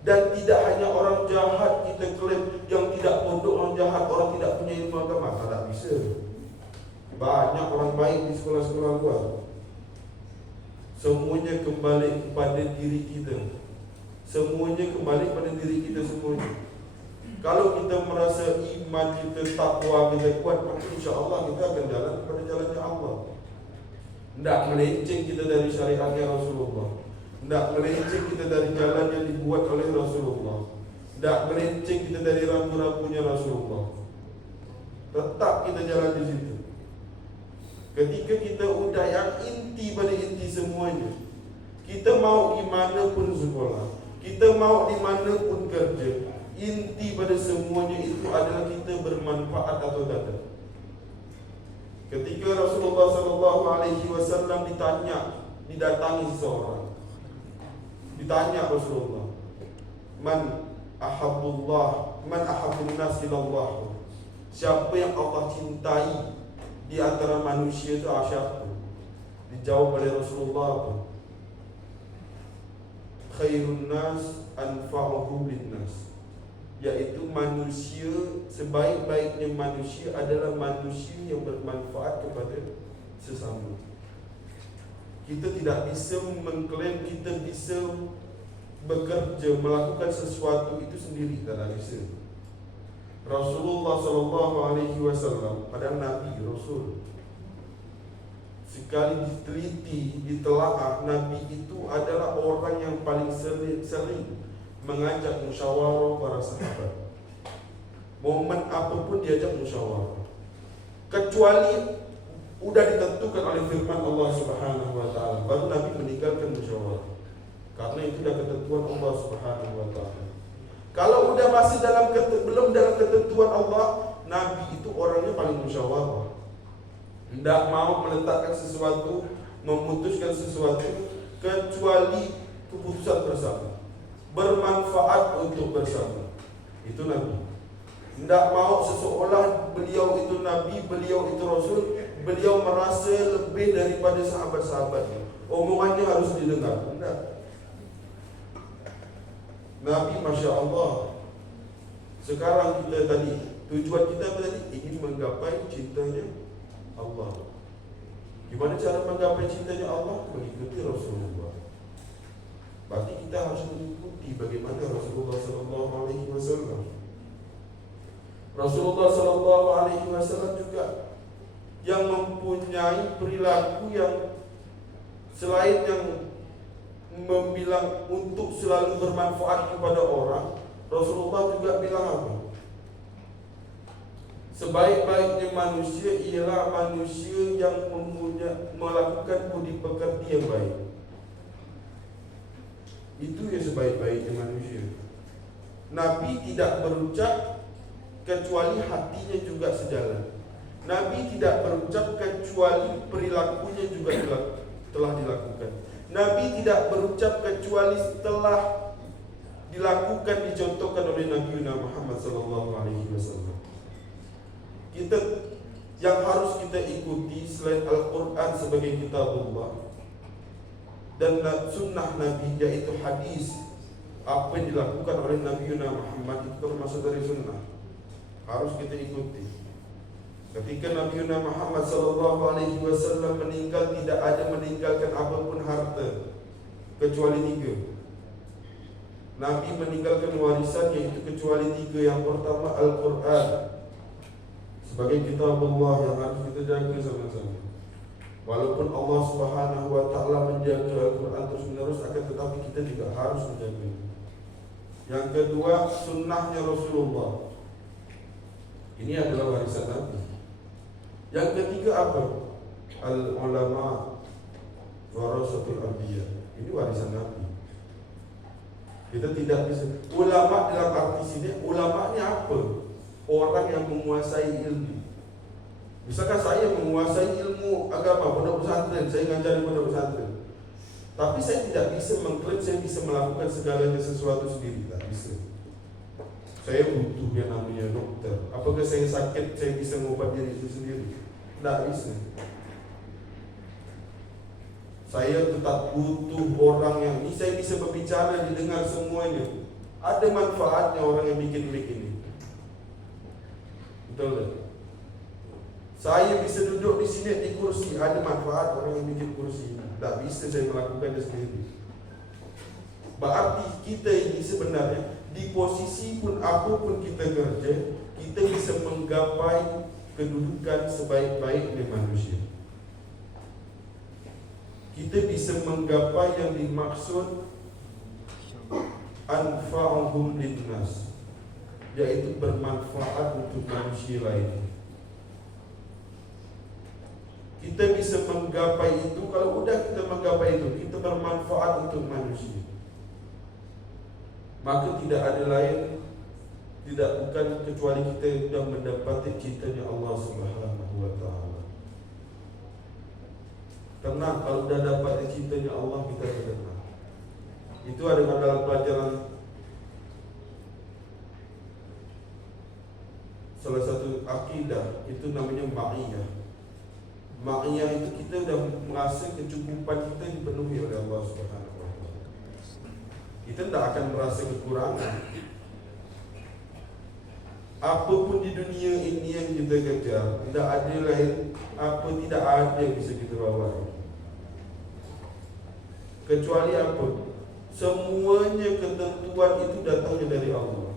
Dan tidak hanya orang jahat kita klaim yang tidak pondok orang jahat, orang tidak punya ilmu agama. Tak bisa. Banyak orang baik di sekolah-sekolah luar. Semuanya kembali kepada diri kita. Semuanya kembali kepada diri kita semuanya. Kalau kita merasa iman kita, takwa kita kuat, maka insya-Allah kita akan jalan kepada jalannya Allah. Tidak melenceng kita dari syariatnya Rasulullah. Tidak melenceng kita dari jalan yang dibuat oleh Rasulullah. Tidak melenceng kita dari rambu-rambunya Rasulullah. Tetap kita jalan di situ. Ketika kita udah yang inti pada inti semuanya, kita mau di mana pun sekolah, kita mau di mana pun kerja, inti pada semuanya itu adalah kita bermanfaat atau tidak. Ketika Rasulullah SAW didatangi seseorang, ditanya Rasulullah, man ahabbun nas ilallah, siapa yang Allah cintai di antara manusia itu siapa? Dijawab oleh Rasulullah apa? Khairun nas anfa'uhum linnas, yaitu manusia, sebaik-baiknya manusia adalah manusia yang bermanfaat kepada sesama. Kita tidak bisa mengklaim kita bisa bekerja, melakukan sesuatu itu sendiri, tidak bisa. Rasulullah SAW, padahal Nabi Rasul, sekali diteliti, ditelaah, Nabi itu adalah orang yang paling sering mengajak musyawarah para sahabat. Momen apapun diajak musyawarah, kecuali udah ditentukan oleh firman Allah Subhanahu wa taala, baru Nabi meninggalkan musyawarah. Karena itu dah ketentuan Allah Subhanahu wa taala. Kalau udah masih belum dalam ketentuan Allah, Nabi itu orangnya paling musyawarah. Tidak mau meletakkan sesuatu, memutuskan sesuatu kecuali keputusan bersama, bermanfaat untuk bersama. Itu Nabi. Tidak mau seseolah beliau itu Nabi, beliau itu Rasul, beliau merasa lebih daripada sahabat-sahabatnya. Omongannya harus didengar. Tidak. Nabi Masya Allah. Sekarang kita tadi, tujuan kita tadi ingin menggapai cintanya Allah. Gimana cara menggapai cintanya Allah? Mengikuti Rasulullah. Berarti kita harus mengikuti bagaimana Rasulullah SAW. Rasulullah SAW juga yang mempunyai perilaku yang selain yang membilang untuk selalu bermanfaat kepada orang, Rasulullah juga bilang apa? Sebaik-baiknya manusia ialah manusia yang melakukan budi pekerti yang baik. Itu yang sebaik-baiknya manusia. Nabi tidak berucap kecuali hatinya juga sejalan. Nabi tidak berucap kecuali perilakunya juga telah dilakukan. Nabi tidak berucap kecuali setelah dilakukan, dicontohkan oleh Nabi Muhammad SAW. Kita yang harus kita ikuti selain Al-Quran sebagai kitabullah dan sunnah Nabi, yaitu hadis. Apa yang dilakukan oleh Nabi Muhammad itu termasuk dari sunnah, harus kita ikuti. Ketika Nabi Muhammad SAW meninggal, tidak ada meninggalkan apapun harta kecuali 3. Nabi meninggalkan warisan yaitu kecuali 3. Yang pertama Al-Quran sebagai kitab Allah yang harus kita jaga sama-sama. Walaupun Allah Subhanahu wa taala menjaga Al-Quran terus menerus, akan tetapi kita juga harus menjaga. Yang kedua sunnahnya Rasulullah. Ini adalah warisan Nabi. Yang ketiga apa? Al-ulama warasatul anbiya. Ini warisan Nabi. Kita tidak bisa. Ulama dalam arti sini, ulamanya apa? Orang yang menguasai ilmu. Misalkan saya menguasai ilmu agama, pondok pesantren, saya ngajar di pondok pesantren. Tapi saya tidak bisa mengklaim saya bisa melakukan segalanya sesuatu sendiri. Tak bisa. Saya butuh yang namanya dokter. Apakah saya sakit, saya bisa mengobati diri itu sendiri? Tak bisa. Saya tetap butuh orang yang ini. Saya bisa berbicara, didengar semuanya. Ada manfaatnya orang yang bikin begini. Betul tak? Saya bisa duduk di sini di kursi. Ada manfaat orang yang bikin kursi. Tak bisa saya melakukannya sendiri. Berarti kita ini sebenarnya di posisi pun apapun kita kerja, kita bisa menggapai kedudukan sebaik-baiknya manusia. Kita bisa menggapai yang dimaksud anfa'uhum linnas, yaitu bermanfaat untuk manusia lain. Kita bisa menggapai itu. Kalau udah kita menggapai itu, kita bermanfaat untuk manusia, maka tidak ada lain, tidak bukan kecuali kita sudah mendapati cintanya Allah Subhanahu wa taala. Tenang, kalau sudah dapat cintanya Allah, kita akan tenang. Itu ada dalam pelajaran salah satu akidah, itu namanya ma'iyah. Ma'iyah itu kita sudah merasa kecukupan kita dipenuhi oleh Allah Subhanahu wa taala. Kita tidak akan merasa kekurangan. Apapun di dunia ini yang kita kejar, tidak ada lain, tidak ada yang bisa kita bawa. Kecuali apa? Semuanya ketentuan itu datangnya dari Allah.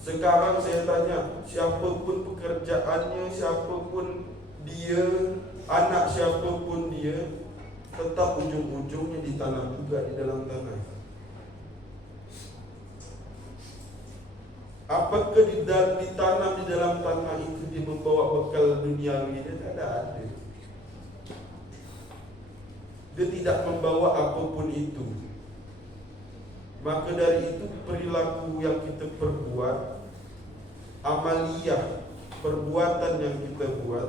Sekarang saya tanya, siapapun pekerjaannya, siapapun dia, anak siapapun dia, tetap ujung-ujungnya ditanam juga di dalam tanah. Apakah ditanam di dalam tanah itu dia membawa bekal duniawi? Dia tidak ada. Dia tidak membawa apapun itu. Maka dari itu perilaku yang kita perbuat, amaliyah, perbuatan yang kita buat,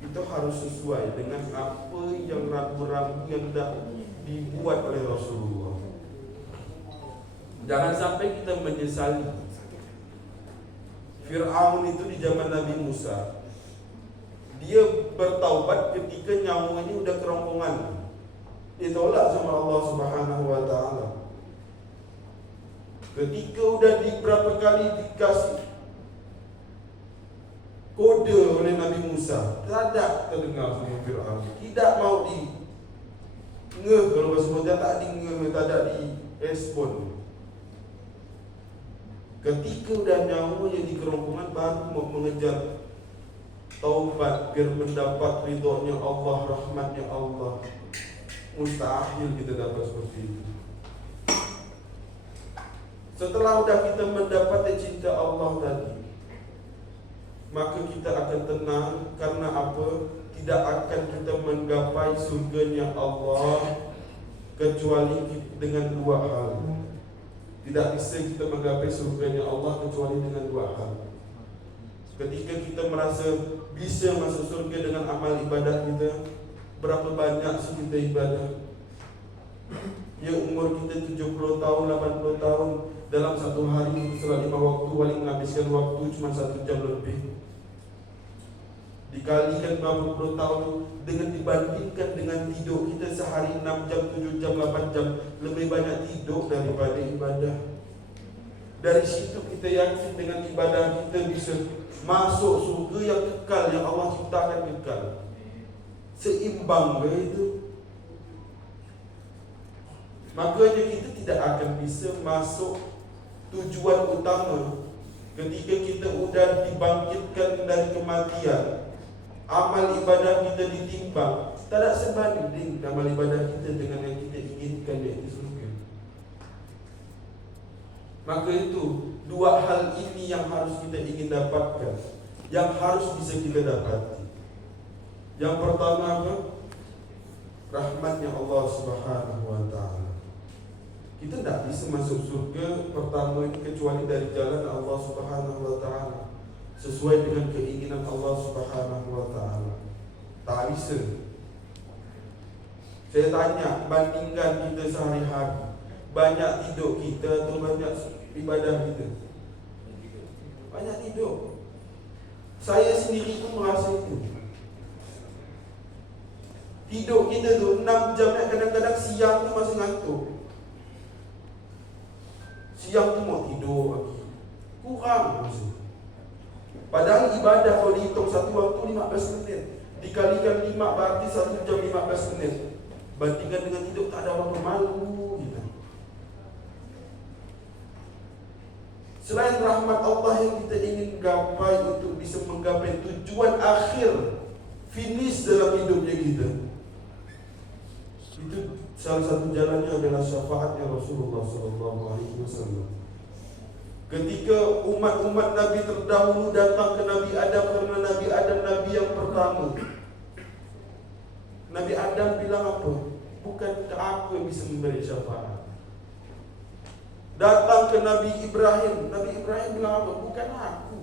itu harus sesuai dengan apa yang ragu-ragu yang dah dibuat oleh Rasulullah. Jangan sampai kita menyesali. Fir'aun itu di zaman Nabi Musa, dia bertaubat ketika nyawanya udah kerongkongan. Ditolak sama Allah Subhanahu wa taala. Ketika udah berapa kali dikasih kode oleh Nabi Musa, tidak terdengar sama Fir'aun. Tidak mau di kalau bahasa Melayu tak di tidak di respon. Ketika udah nyawanya di kerongkongan, baru mau mengejar taubat biar mendapat ridhonya Allah, rahmatnya Allah. Mustahil kita dapat seperti itu. Setelah udah kita mendapat cinta Allah tadi, maka kita akan tenang. Karena apa? Tidak akan kita menggapai surganya Allah kecuali dengan dua hal. Tidak bisa kita menggapai surganya Allah kecuali dengan dua hal. Ketika kita merasa bisa masuk surga dengan amal ibadah kita, berapa banyak sih kita ibadah? Ya umur kita 70 tahun, 80 tahun, dalam satu hari setelah 5 waktu paling menghabiskan waktu cuma 1 jam lebih. Dikalikan berapa puluh tahun, dengan dibandingkan dengan tidur kita sehari 6 jam, 7 jam, 8 jam, lebih banyak tidur daripada ibadah. Dari situ kita yakin dengan ibadah kita bisa masuk surga yang kekal, yang Allah ciptakan kekal. Seimbang ke itu. Makanya kita tidak akan bisa masuk tujuan utama ketika kita sudah dibangkitkan dari kematian. Amal ibadah kita ditimbang, tak ada sebanding amal ibadah kita dengan yang kita inginkan, iaitu surga. Maka itu dua hal ini yang harus kita ingin dapatkan, yang harus bisa kita dapati. Yang pertama apa? Rahmatnya Allah Subhanahu wa ta'ala. Kita tidak bisa masuk surga pertama ini kecuali dari jalan Allah Subhanahu wa ta'ala, sesuai dengan keinginan Allah Subhanahu wa ta'ala. Tak bisa. Saya tanya, bandingkan kita sehari-hari, banyak tidur kita atau banyak ibadah kita? Banyak tidur. Saya sendiri pun merasa itu. Tidur kita tu 6 jam, kadang-kadang siang tu masih ngantuk. Siang tu mau tidur lagi, kurang masa. Padahal ibadah kalau dihitung satu waktu 15 menit, dikalikan 5 berarti 1 jam 15 menit. Bandingkan dengan hidup tak ada waktu, malu kita. Selain rahmat Allah yang kita ingin gapai untuk bisa menggapai tujuan akhir, finish dalam hidupnya kita, itu salah satu jalannya adalah syafaatnya Rasulullah SAW. Ketika umat-umat Nabi terdahulu datang ke Nabi Adam, karena Nabi Adam Nabi yang pertama, Nabi Adam bilang apa? Bukankah aku yang bisa memberi syafaat? Datang ke Nabi Ibrahim, Nabi Ibrahim bilang apa? Bukan aku.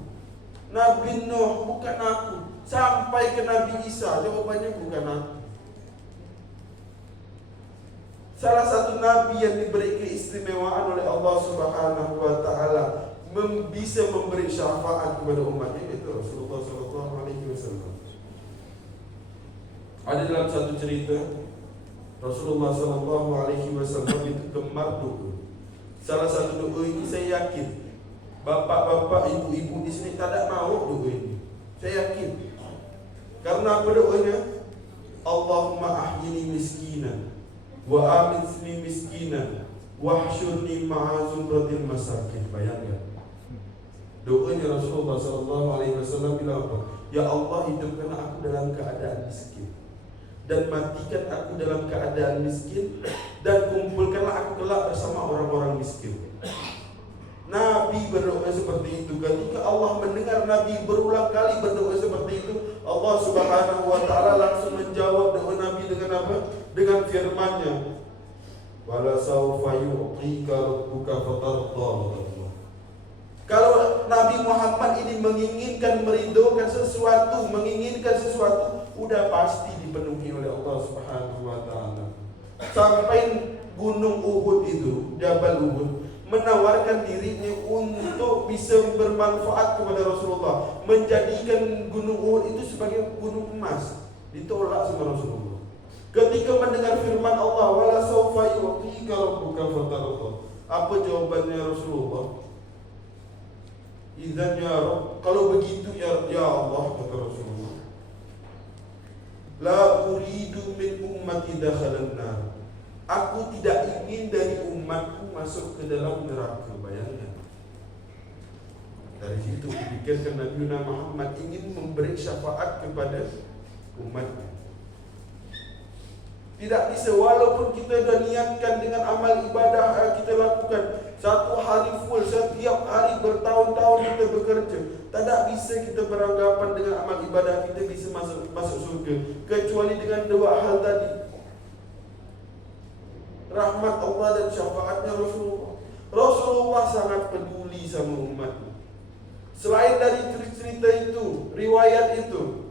Nabi Nuh, bukan aku. Sampai ke Nabi Isa, jawabannya bukan aku. Salah satu Nabi yang diberi keistimewaan oleh Allah Subhanahu wa ta'ala bisa memberi syafaat kepada umatnya, itu Rasulullah SAW. Ada dalam satu cerita, Rasulullah SAW itu gemar doa. Salah satu doa ini saya yakin bapak-bapak, ibu-ibu di sini tak ada mau doa ini. Saya yakin. Karena apa doanya? Allahumma ahyini miskinan wa amitni miskinan wahsyurni ma'a zumratil masakin. Bayangkan doanya Rasulullah SAW bilang apa? Ya Allah, hidupkan aku dalam keadaan miskin dan matikan aku dalam keadaan miskin, dan kumpulkanlah aku kelak bersama orang-orang miskin. Nabi berdoa seperti itu. Ketika Allah mendengar Nabi berulang kali berdoa seperti itu, Allah Subhanahu wa ta'ala langsung menjawab doa Nabi dengan apa? Dengan firman-Nya, wala sawfa yu'tika rabbuka fatarda. Kalau Nabi Muhammad ini menginginkan meridhokan sesuatu, menginginkan sesuatu, udah pasti dipenuhi oleh Allah Subhanahu wa ta'ala. Sampai gunung Uhud itu, Jabal Uhud, menawarkan dirinya untuk bisa bermanfaat kepada Rasulullah, menjadikan gunung Uhud itu sebagai gunung emas. Ditolak sama Rasulullah. Ketika mendengar firman Allah, wala sawfa yu'tika rabbuka fatarda, apa jawabannya Rasulullah? Idzan ya Rabb, kalau begitu ya Allah, kata Rasulullah, la uridu min ummati dakhalan nar. Aku tidak ingin dari umatku masuk ke dalam neraka. Bayangkan. Dari situ dipikirkan Nabi Muhammad ingin memberi syafaat kepada umatnya. Tidak bisa, walaupun kita dah niatkan dengan amal ibadah kita lakukan satu hari full, setiap hari bertahun-tahun kita bekerja, tidak bisa kita beranggapan dengan amal ibadah kita bisa masuk surga, kecuali dengan dua hal tadi, rahmat Allah dan syafaatnya Rasulullah. Rasulullah sangat peduli sama umatnya. Selain dari cerita itu, riwayat itu,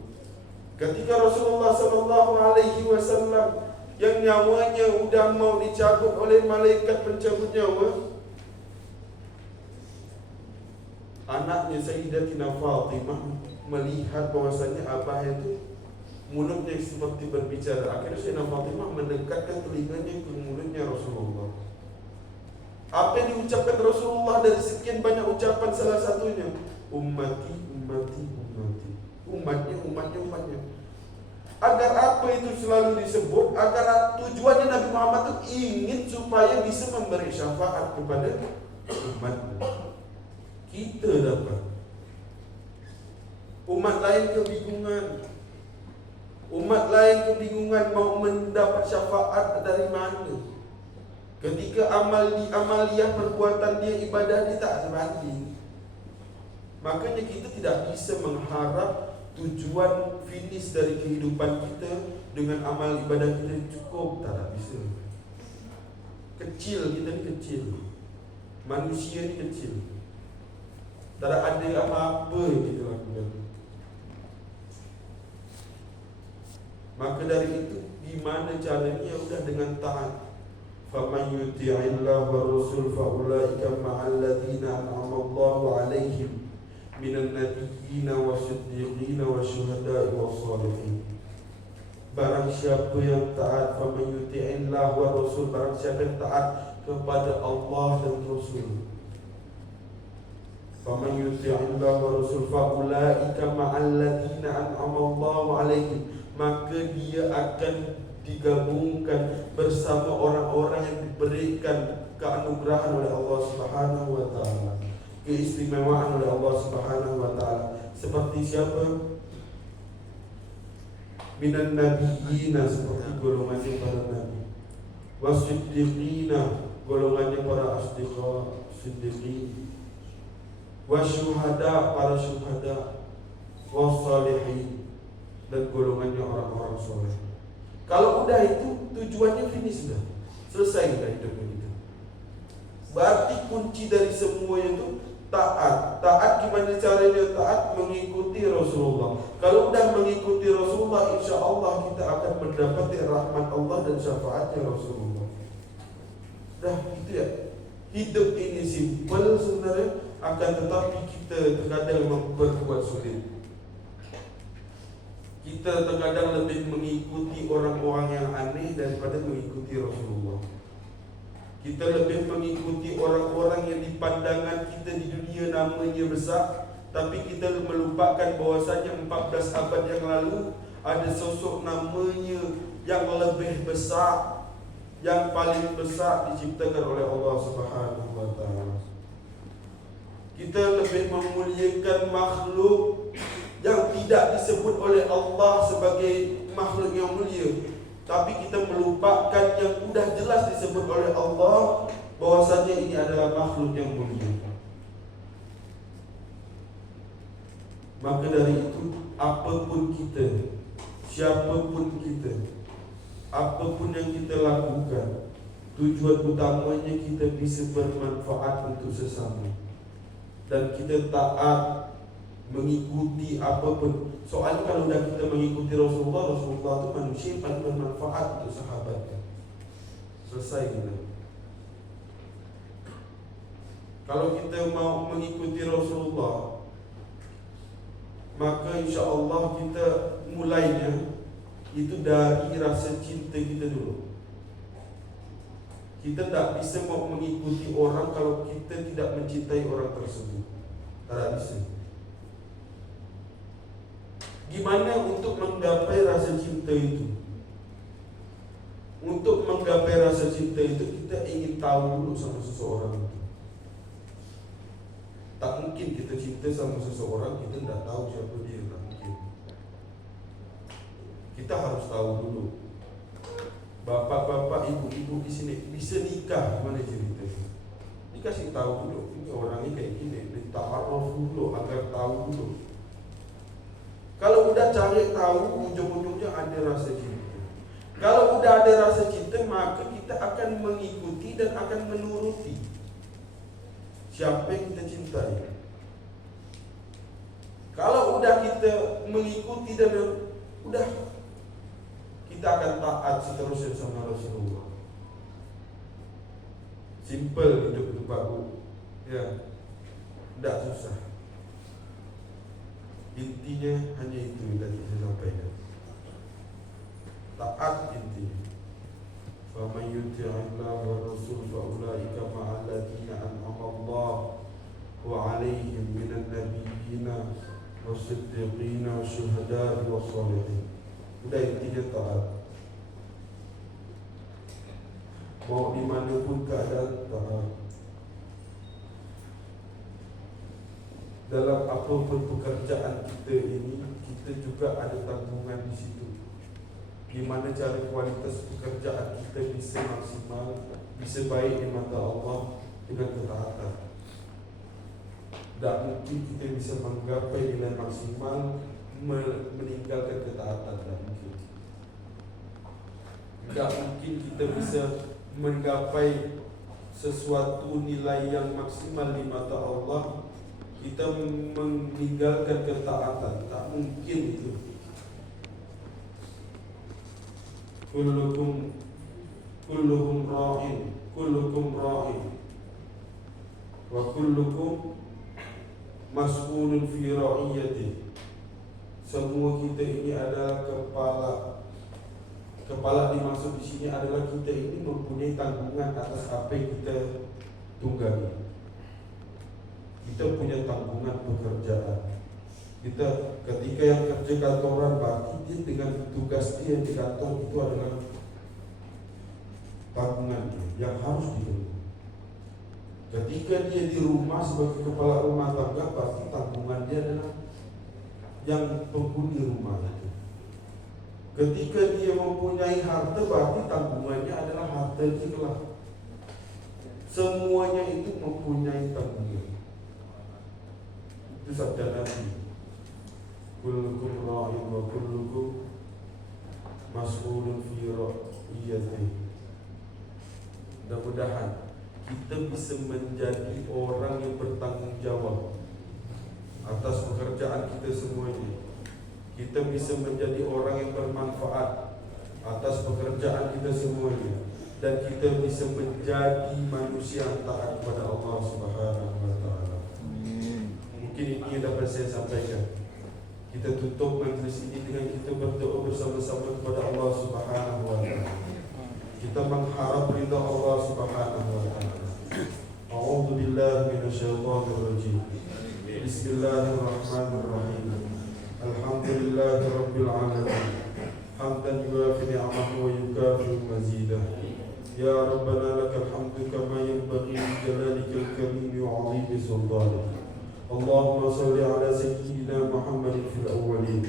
ketika Rasulullah SAW yang nyawanya udah mau dicabut oleh malaikat pencabut nyawa, anaknya Sayyidatina Fatimah melihat bahwasanya abahnya itu mulutnya seperti berbicara. Akhirnya Sayyidatina Fatimah mendekatkan telinganya ke mulutnya Rasulullah. Apa yang diucapkan Rasulullah dari sekian banyak ucapan, salah satunya ummati, ummati, ummati, umatnya, umatnya, umatnya. Agar apa itu selalu disebut? Agar tujuannya Nabi Muhammad itu ingin supaya bisa memberi syafaat kepada umat. Kita dapat. Umat lain kebingungan. Umat lain kebingungan mau mendapat syafaat dari mana. Ketika amaliyah perbuatan dia, ibadah dia tak sebanding. Makanya kita tidak bisa mengharap tujuan finish dari kehidupan kita dengan amal ibadah kita cukup. Tak bisa. Kecil, kita ni kecil. Manusia ni kecil. Tak ada apa-apa yang kita lakukan. Maka dari itu, gimana caranya? Udah dengan taat. فَمَنْ يُطِعِ اللَّهَ وَالرَّسُولَ فَأُولَٰئِكَ مَعَ الَّذِينَ أَنْعَمَ اللَّهُ عَلَيْهِمْ مِنَ النَّبِيِّينَ وَالصِّدِّيقِينَ وَالشُّهَدَاءِ وَالصَّالِحِينَ. Barang siapa yang taat, فَمَنْ يُطِعِ اللَّهَ وَالرَّسُولَ, barang siapa yang taat kepada Allah dan Rasul. فَمَنْ يُطِعِ اللَّهَ وَالرَّسُولَ فَأُولَٰئِكَ مَعَ الَّذِينَ أَنْعَمَ اللَّهُ عَلَيْهِمْ, maka dia akan digabungkan bersama orang-orang yang diberikan keanugerahan oleh Allah Subhanahu wa taala, keistimewaan oleh Allah Subhanahu wa taala. Seperti siapa? Minan nabiyyina, seperti golongannya para nabi. Wasiddiqina, golongannya para siddiqin. Wasyuhada, para syuhada. Wassalihin, dan golongannya orang-orang soleh. Kalau udah itu tujuannya finish sudah. Selesai kita hidupnya kita. Berarti kunci dari semua itu taat. Taat gimana caranya? Taat mengikuti Rasulullah. Kalau udah mengikuti Rasulullah, insya Allah kita akan mendapati rahmat Allah dan syafaatnya Rasulullah. Dah itu ya. Hidup ini simple sebenarnya, akan tetapi kita terkadang berbuat sulit. Kita terkadang lebih mengikuti orang-orang yang aneh daripada mengikuti Rasulullah. Kita lebih mengikuti orang-orang yang di pandangan kita di dunia namanya besar, tapi kita melupakan bahwasanya 14 abad yang lalu ada sosok namanya yang lebih besar, yang paling besar diciptakan oleh Allah Subhanahu wa taala. Kita lebih memuliakan makhluk yang tidak disebut oleh Allah sebagai makhluk yang mulia, tapi kita melupakan yang sudah jelas disebut oleh Allah bahwasanya ini adalah makhluk yang mulia. Maka dari itu, apapun kita, siapapun kita, apapun yang kita lakukan, tujuan utamanya kita bisa bermanfaat untuk sesama, dan kita taat mengikuti apapun. Soalnya kalau dah kita mengikuti Rasulullah, Rasulullah itu manusia yang paling bermanfaat untuk sahabatnya. Selesai kita. Kalau kita mau mengikuti Rasulullah, maka insya Allah kita mulainya itu dari rasa cinta kita dulu. Kita tak bisa mau mengikuti orang kalau kita tidak mencintai orang tersebut. Tak bisa. Gimana untuk menggapai rasa cinta itu? Untuk menggapai rasa cinta itu, kita ingin tahu dulu sama seseorang itu. Tak mungkin kita cinta sama seseorang, kita tidak tahu siapa dia. Tak mungkin. Kita harus tahu dulu. Bapak-bapak, ibu-ibu di sini bisa nikah, gimana ceritanya? Dikasih tahu dulu, ini orangnya kayak gini. Dita'aruf dulu agar tahu dulu. Kalau udah cari tahu, ujung-ujungnya ada rasa cinta. Kalau udah ada rasa cinta, maka kita akan mengikuti dan akan menuruti siapa yang kita cintai. Kalau udah kita mengikuti dan udah, kita akan taat seterusnya sama Rasulullah. Simple hidup itu Pak Bu. Ya, tidak susah. Intinya hanya itu yang tadi saya sampaikan. Taat intinya. فَمَنْ يُطِعِ اللَّهَ وَالرَّسُولَ فَأُولَٰئِكَ مَعَ الَّذِينَ أَنْعَمَ اللَّهُ عَلَيْهِمْ مِنَ النَّبِيِّينَ وَالصِّدِّيقِينَ وَالشُّهَدَاءِ وَالصَّالِحِينَ. Udah intinya taat. Mau dimanapun keadaan taat. Dalam apapun pekerjaan kita ini, kita juga ada tanggungan di situ. Gimana cara kualitas pekerjaan kita bisa maksimal, bisa baik di mata Allah dengan ketaatan. Tak mungkin kita bisa menggapai nilai maksimal meninggalkan ketaatan. Tak mungkin. Tak mungkin kita bisa menggapai sesuatu nilai yang maksimal di mata Allah kita meninggalkan ketaatan. Tak mungkin itu. Kullukum ra'in, wa kullukum mas'ulun fi ra'iyati. Semua kita ini adalah kepala. Kepala dimaksud di sini adalah kita ini mempunyai tanggungan atas apa yang kita tunggangi. Kita punya tanggungan pekerjaan. Kita ketika yang kerja kantoran, berarti dia dengan tugas dia di kantor itu adalah tanggungan dia yang harus dipenuhi. Ketika dia di rumah sebagai kepala rumah tangga, berarti tanggungan dia adalah yang penghuni rumah itu. Ketika dia mempunyai harta, berarti tanggungannya adalah harta dia kelak. Semuanya itu mempunyai tanggungan. Itu sabda Nabi. Kullukum ra'in wa kullukum mas'ulun fi ra'iyatihi. Mudah-mudahan kita bisa menjadi orang yang bertanggung jawab atas pekerjaan kita semuanya. Kita bisa menjadi orang yang bermanfaat atas pekerjaan kita semuanya, dan kita bisa menjadi manusia yang taat kepada Allah Subhanahu wa taala. Mungkin ini yang dapat saya sampaikan. Kita tutup majlis ini dengan kita berdoa bersama-sama kepada Allah Subhanahu wa taala. Kita mengharap ridha Allah Subhanahu wa taala. A'udzu billahi minasyaitonir rajim. Bismillahirrahmanirrahim. Alhamdulillahi rabbil alamin. Hamdan yuwafi ni'amahu wa yukafi mazidah. Ya Rabbana lakal hamdu kama yanbaghi li jalalikal karim wa 'azimi sultanik. Allahumma salli ala sayyidina Muhammadin fil awwalin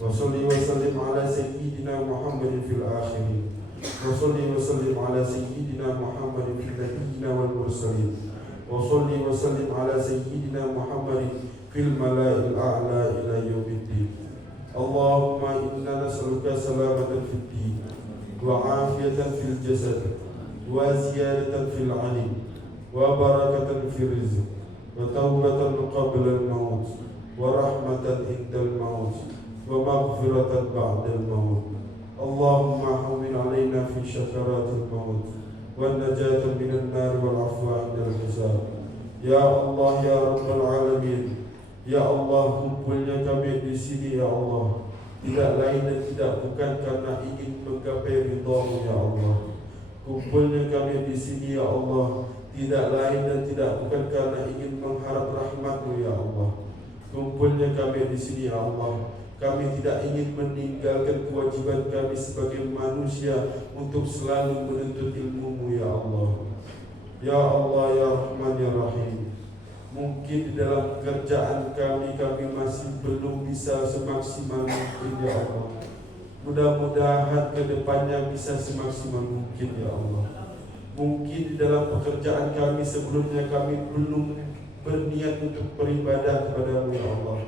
wa salli wa sallim ala sayyidina Muhammadin fil akhirin wa salli wa sallim ala sayyidina Muhammadin fil nabiyyin wal mursalin wa salli wa sallim ala sayyidina Muhammadin fil mala'il a'la ila yaumiddin. Allahumma inna nas'aluka salamatan fid din wa afiyatan fil jasad wa ziyadatan fil 'ilm wa barakatan fil rizq wa taubatan qabla al-maut wa rahmatan inda al-maut wa maghfiratan ba'da al-maut. Allahumma hawwin 'alaina fi syakarat al-maut wa najatan minan nar wal 'afwa 'inda al-hisab. Ya Allah ya Rabbal alamin, ya Allah, kumpulnya kami di sini ya Allah tidak lain dan tidak bukan karena ingin menggapai ridha-Mu ya Allah. Kumpulnya kami di sini ya Allah tidak lain dan tidak bukan karena ingin mengharap rahmat-Mu ya Allah. Kumpulnya kami di sini ya Allah, kami tidak ingin meninggalkan kewajiban kami sebagai manusia untuk selalu menuntut ilmu-Mu ya Allah. Ya Allah ya Rahman ya Rahim, mungkin di dalam pekerjaan kami masih belum bisa semaksimal mungkin ya Allah. Mudah-mudahan ke depannya bisa semaksimal mungkin ya Allah. Mungkin di dalam pekerjaan kami sebelumnya kami belum berniat untuk beribadah kepada-Mu ya Allah.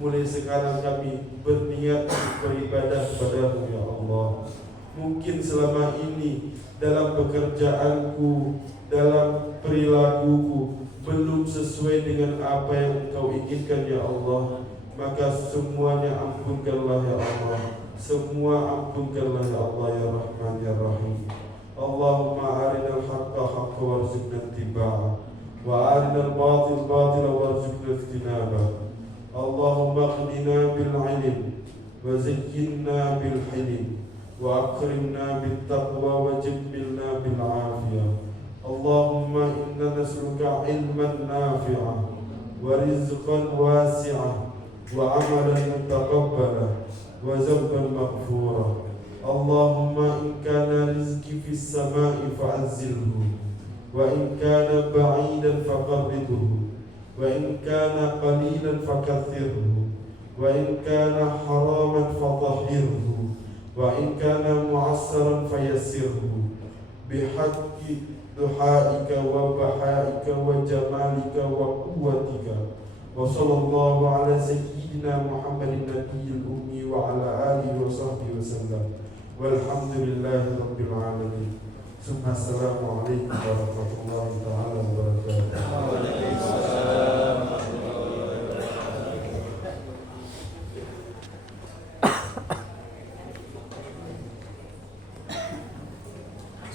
Mulai sekarang kami berniat untuk beribadah kepada-Mu ya Allah. Mungkin selama ini dalam pekerjaanku, dalam perilakuku belum sesuai dengan apa yang Engkau inginkan ya Allah, maka semuanya ampunkanlah ya Allah. Semua ampunkanlah ya Allah ya Rahman ya Rahim. Allahumma arinal haqqa haqqa warzuqna ittiba'ah wa arinal batil batila warzuqna ijtinabah. Allahumma qdina bil ilm wa zayyinna bil hilm wa akrimna bit taqwa wa jammilna bil afiyah. Allahumma inna nas'aluka ilman nafi'ah wa rizqan wasi'ah wa amalan mutaqabbala wa وذنبا مغفورا اللهم إن كان رزقي في السماء فأنزله وإن كان بعيدا فقربه وإن كان قليلا فكثره وإن كان حراما فطهره وإن كان معسرا فيسره بحق دعائك وبحائك وجمالك وقوتك وصلى الله على سيدنا محمد النبي الأمي وعلى آله وصحبه وسلم والحمد لله رب العالمين ثم السلام عليكم ورحمة الله تعالى وبركاته.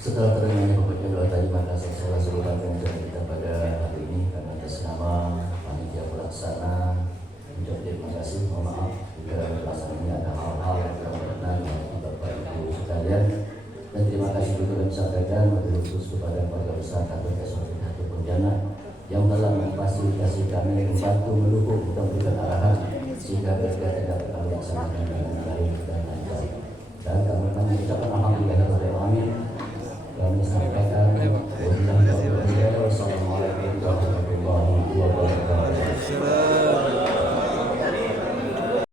Setelah terdengarnya pembacaan doa tadi, maka saya langsung ucapkan kita pada hari ini karena atas nama panitia pelaksana ucap terima kasih, mohon maaf jika pelaksanaan ini ada hal-hal yang kurang berkenan bagi Bapak Ibu sekalian, dan terima kasih juga kami sampaikan wabil khusus kepada keluarga besar kantor SOP Hati Pontianak yang telah memfasilitasi kami, membantu, mendukung, dan memberikan arahan sehingga mereka dapat kami laksanakan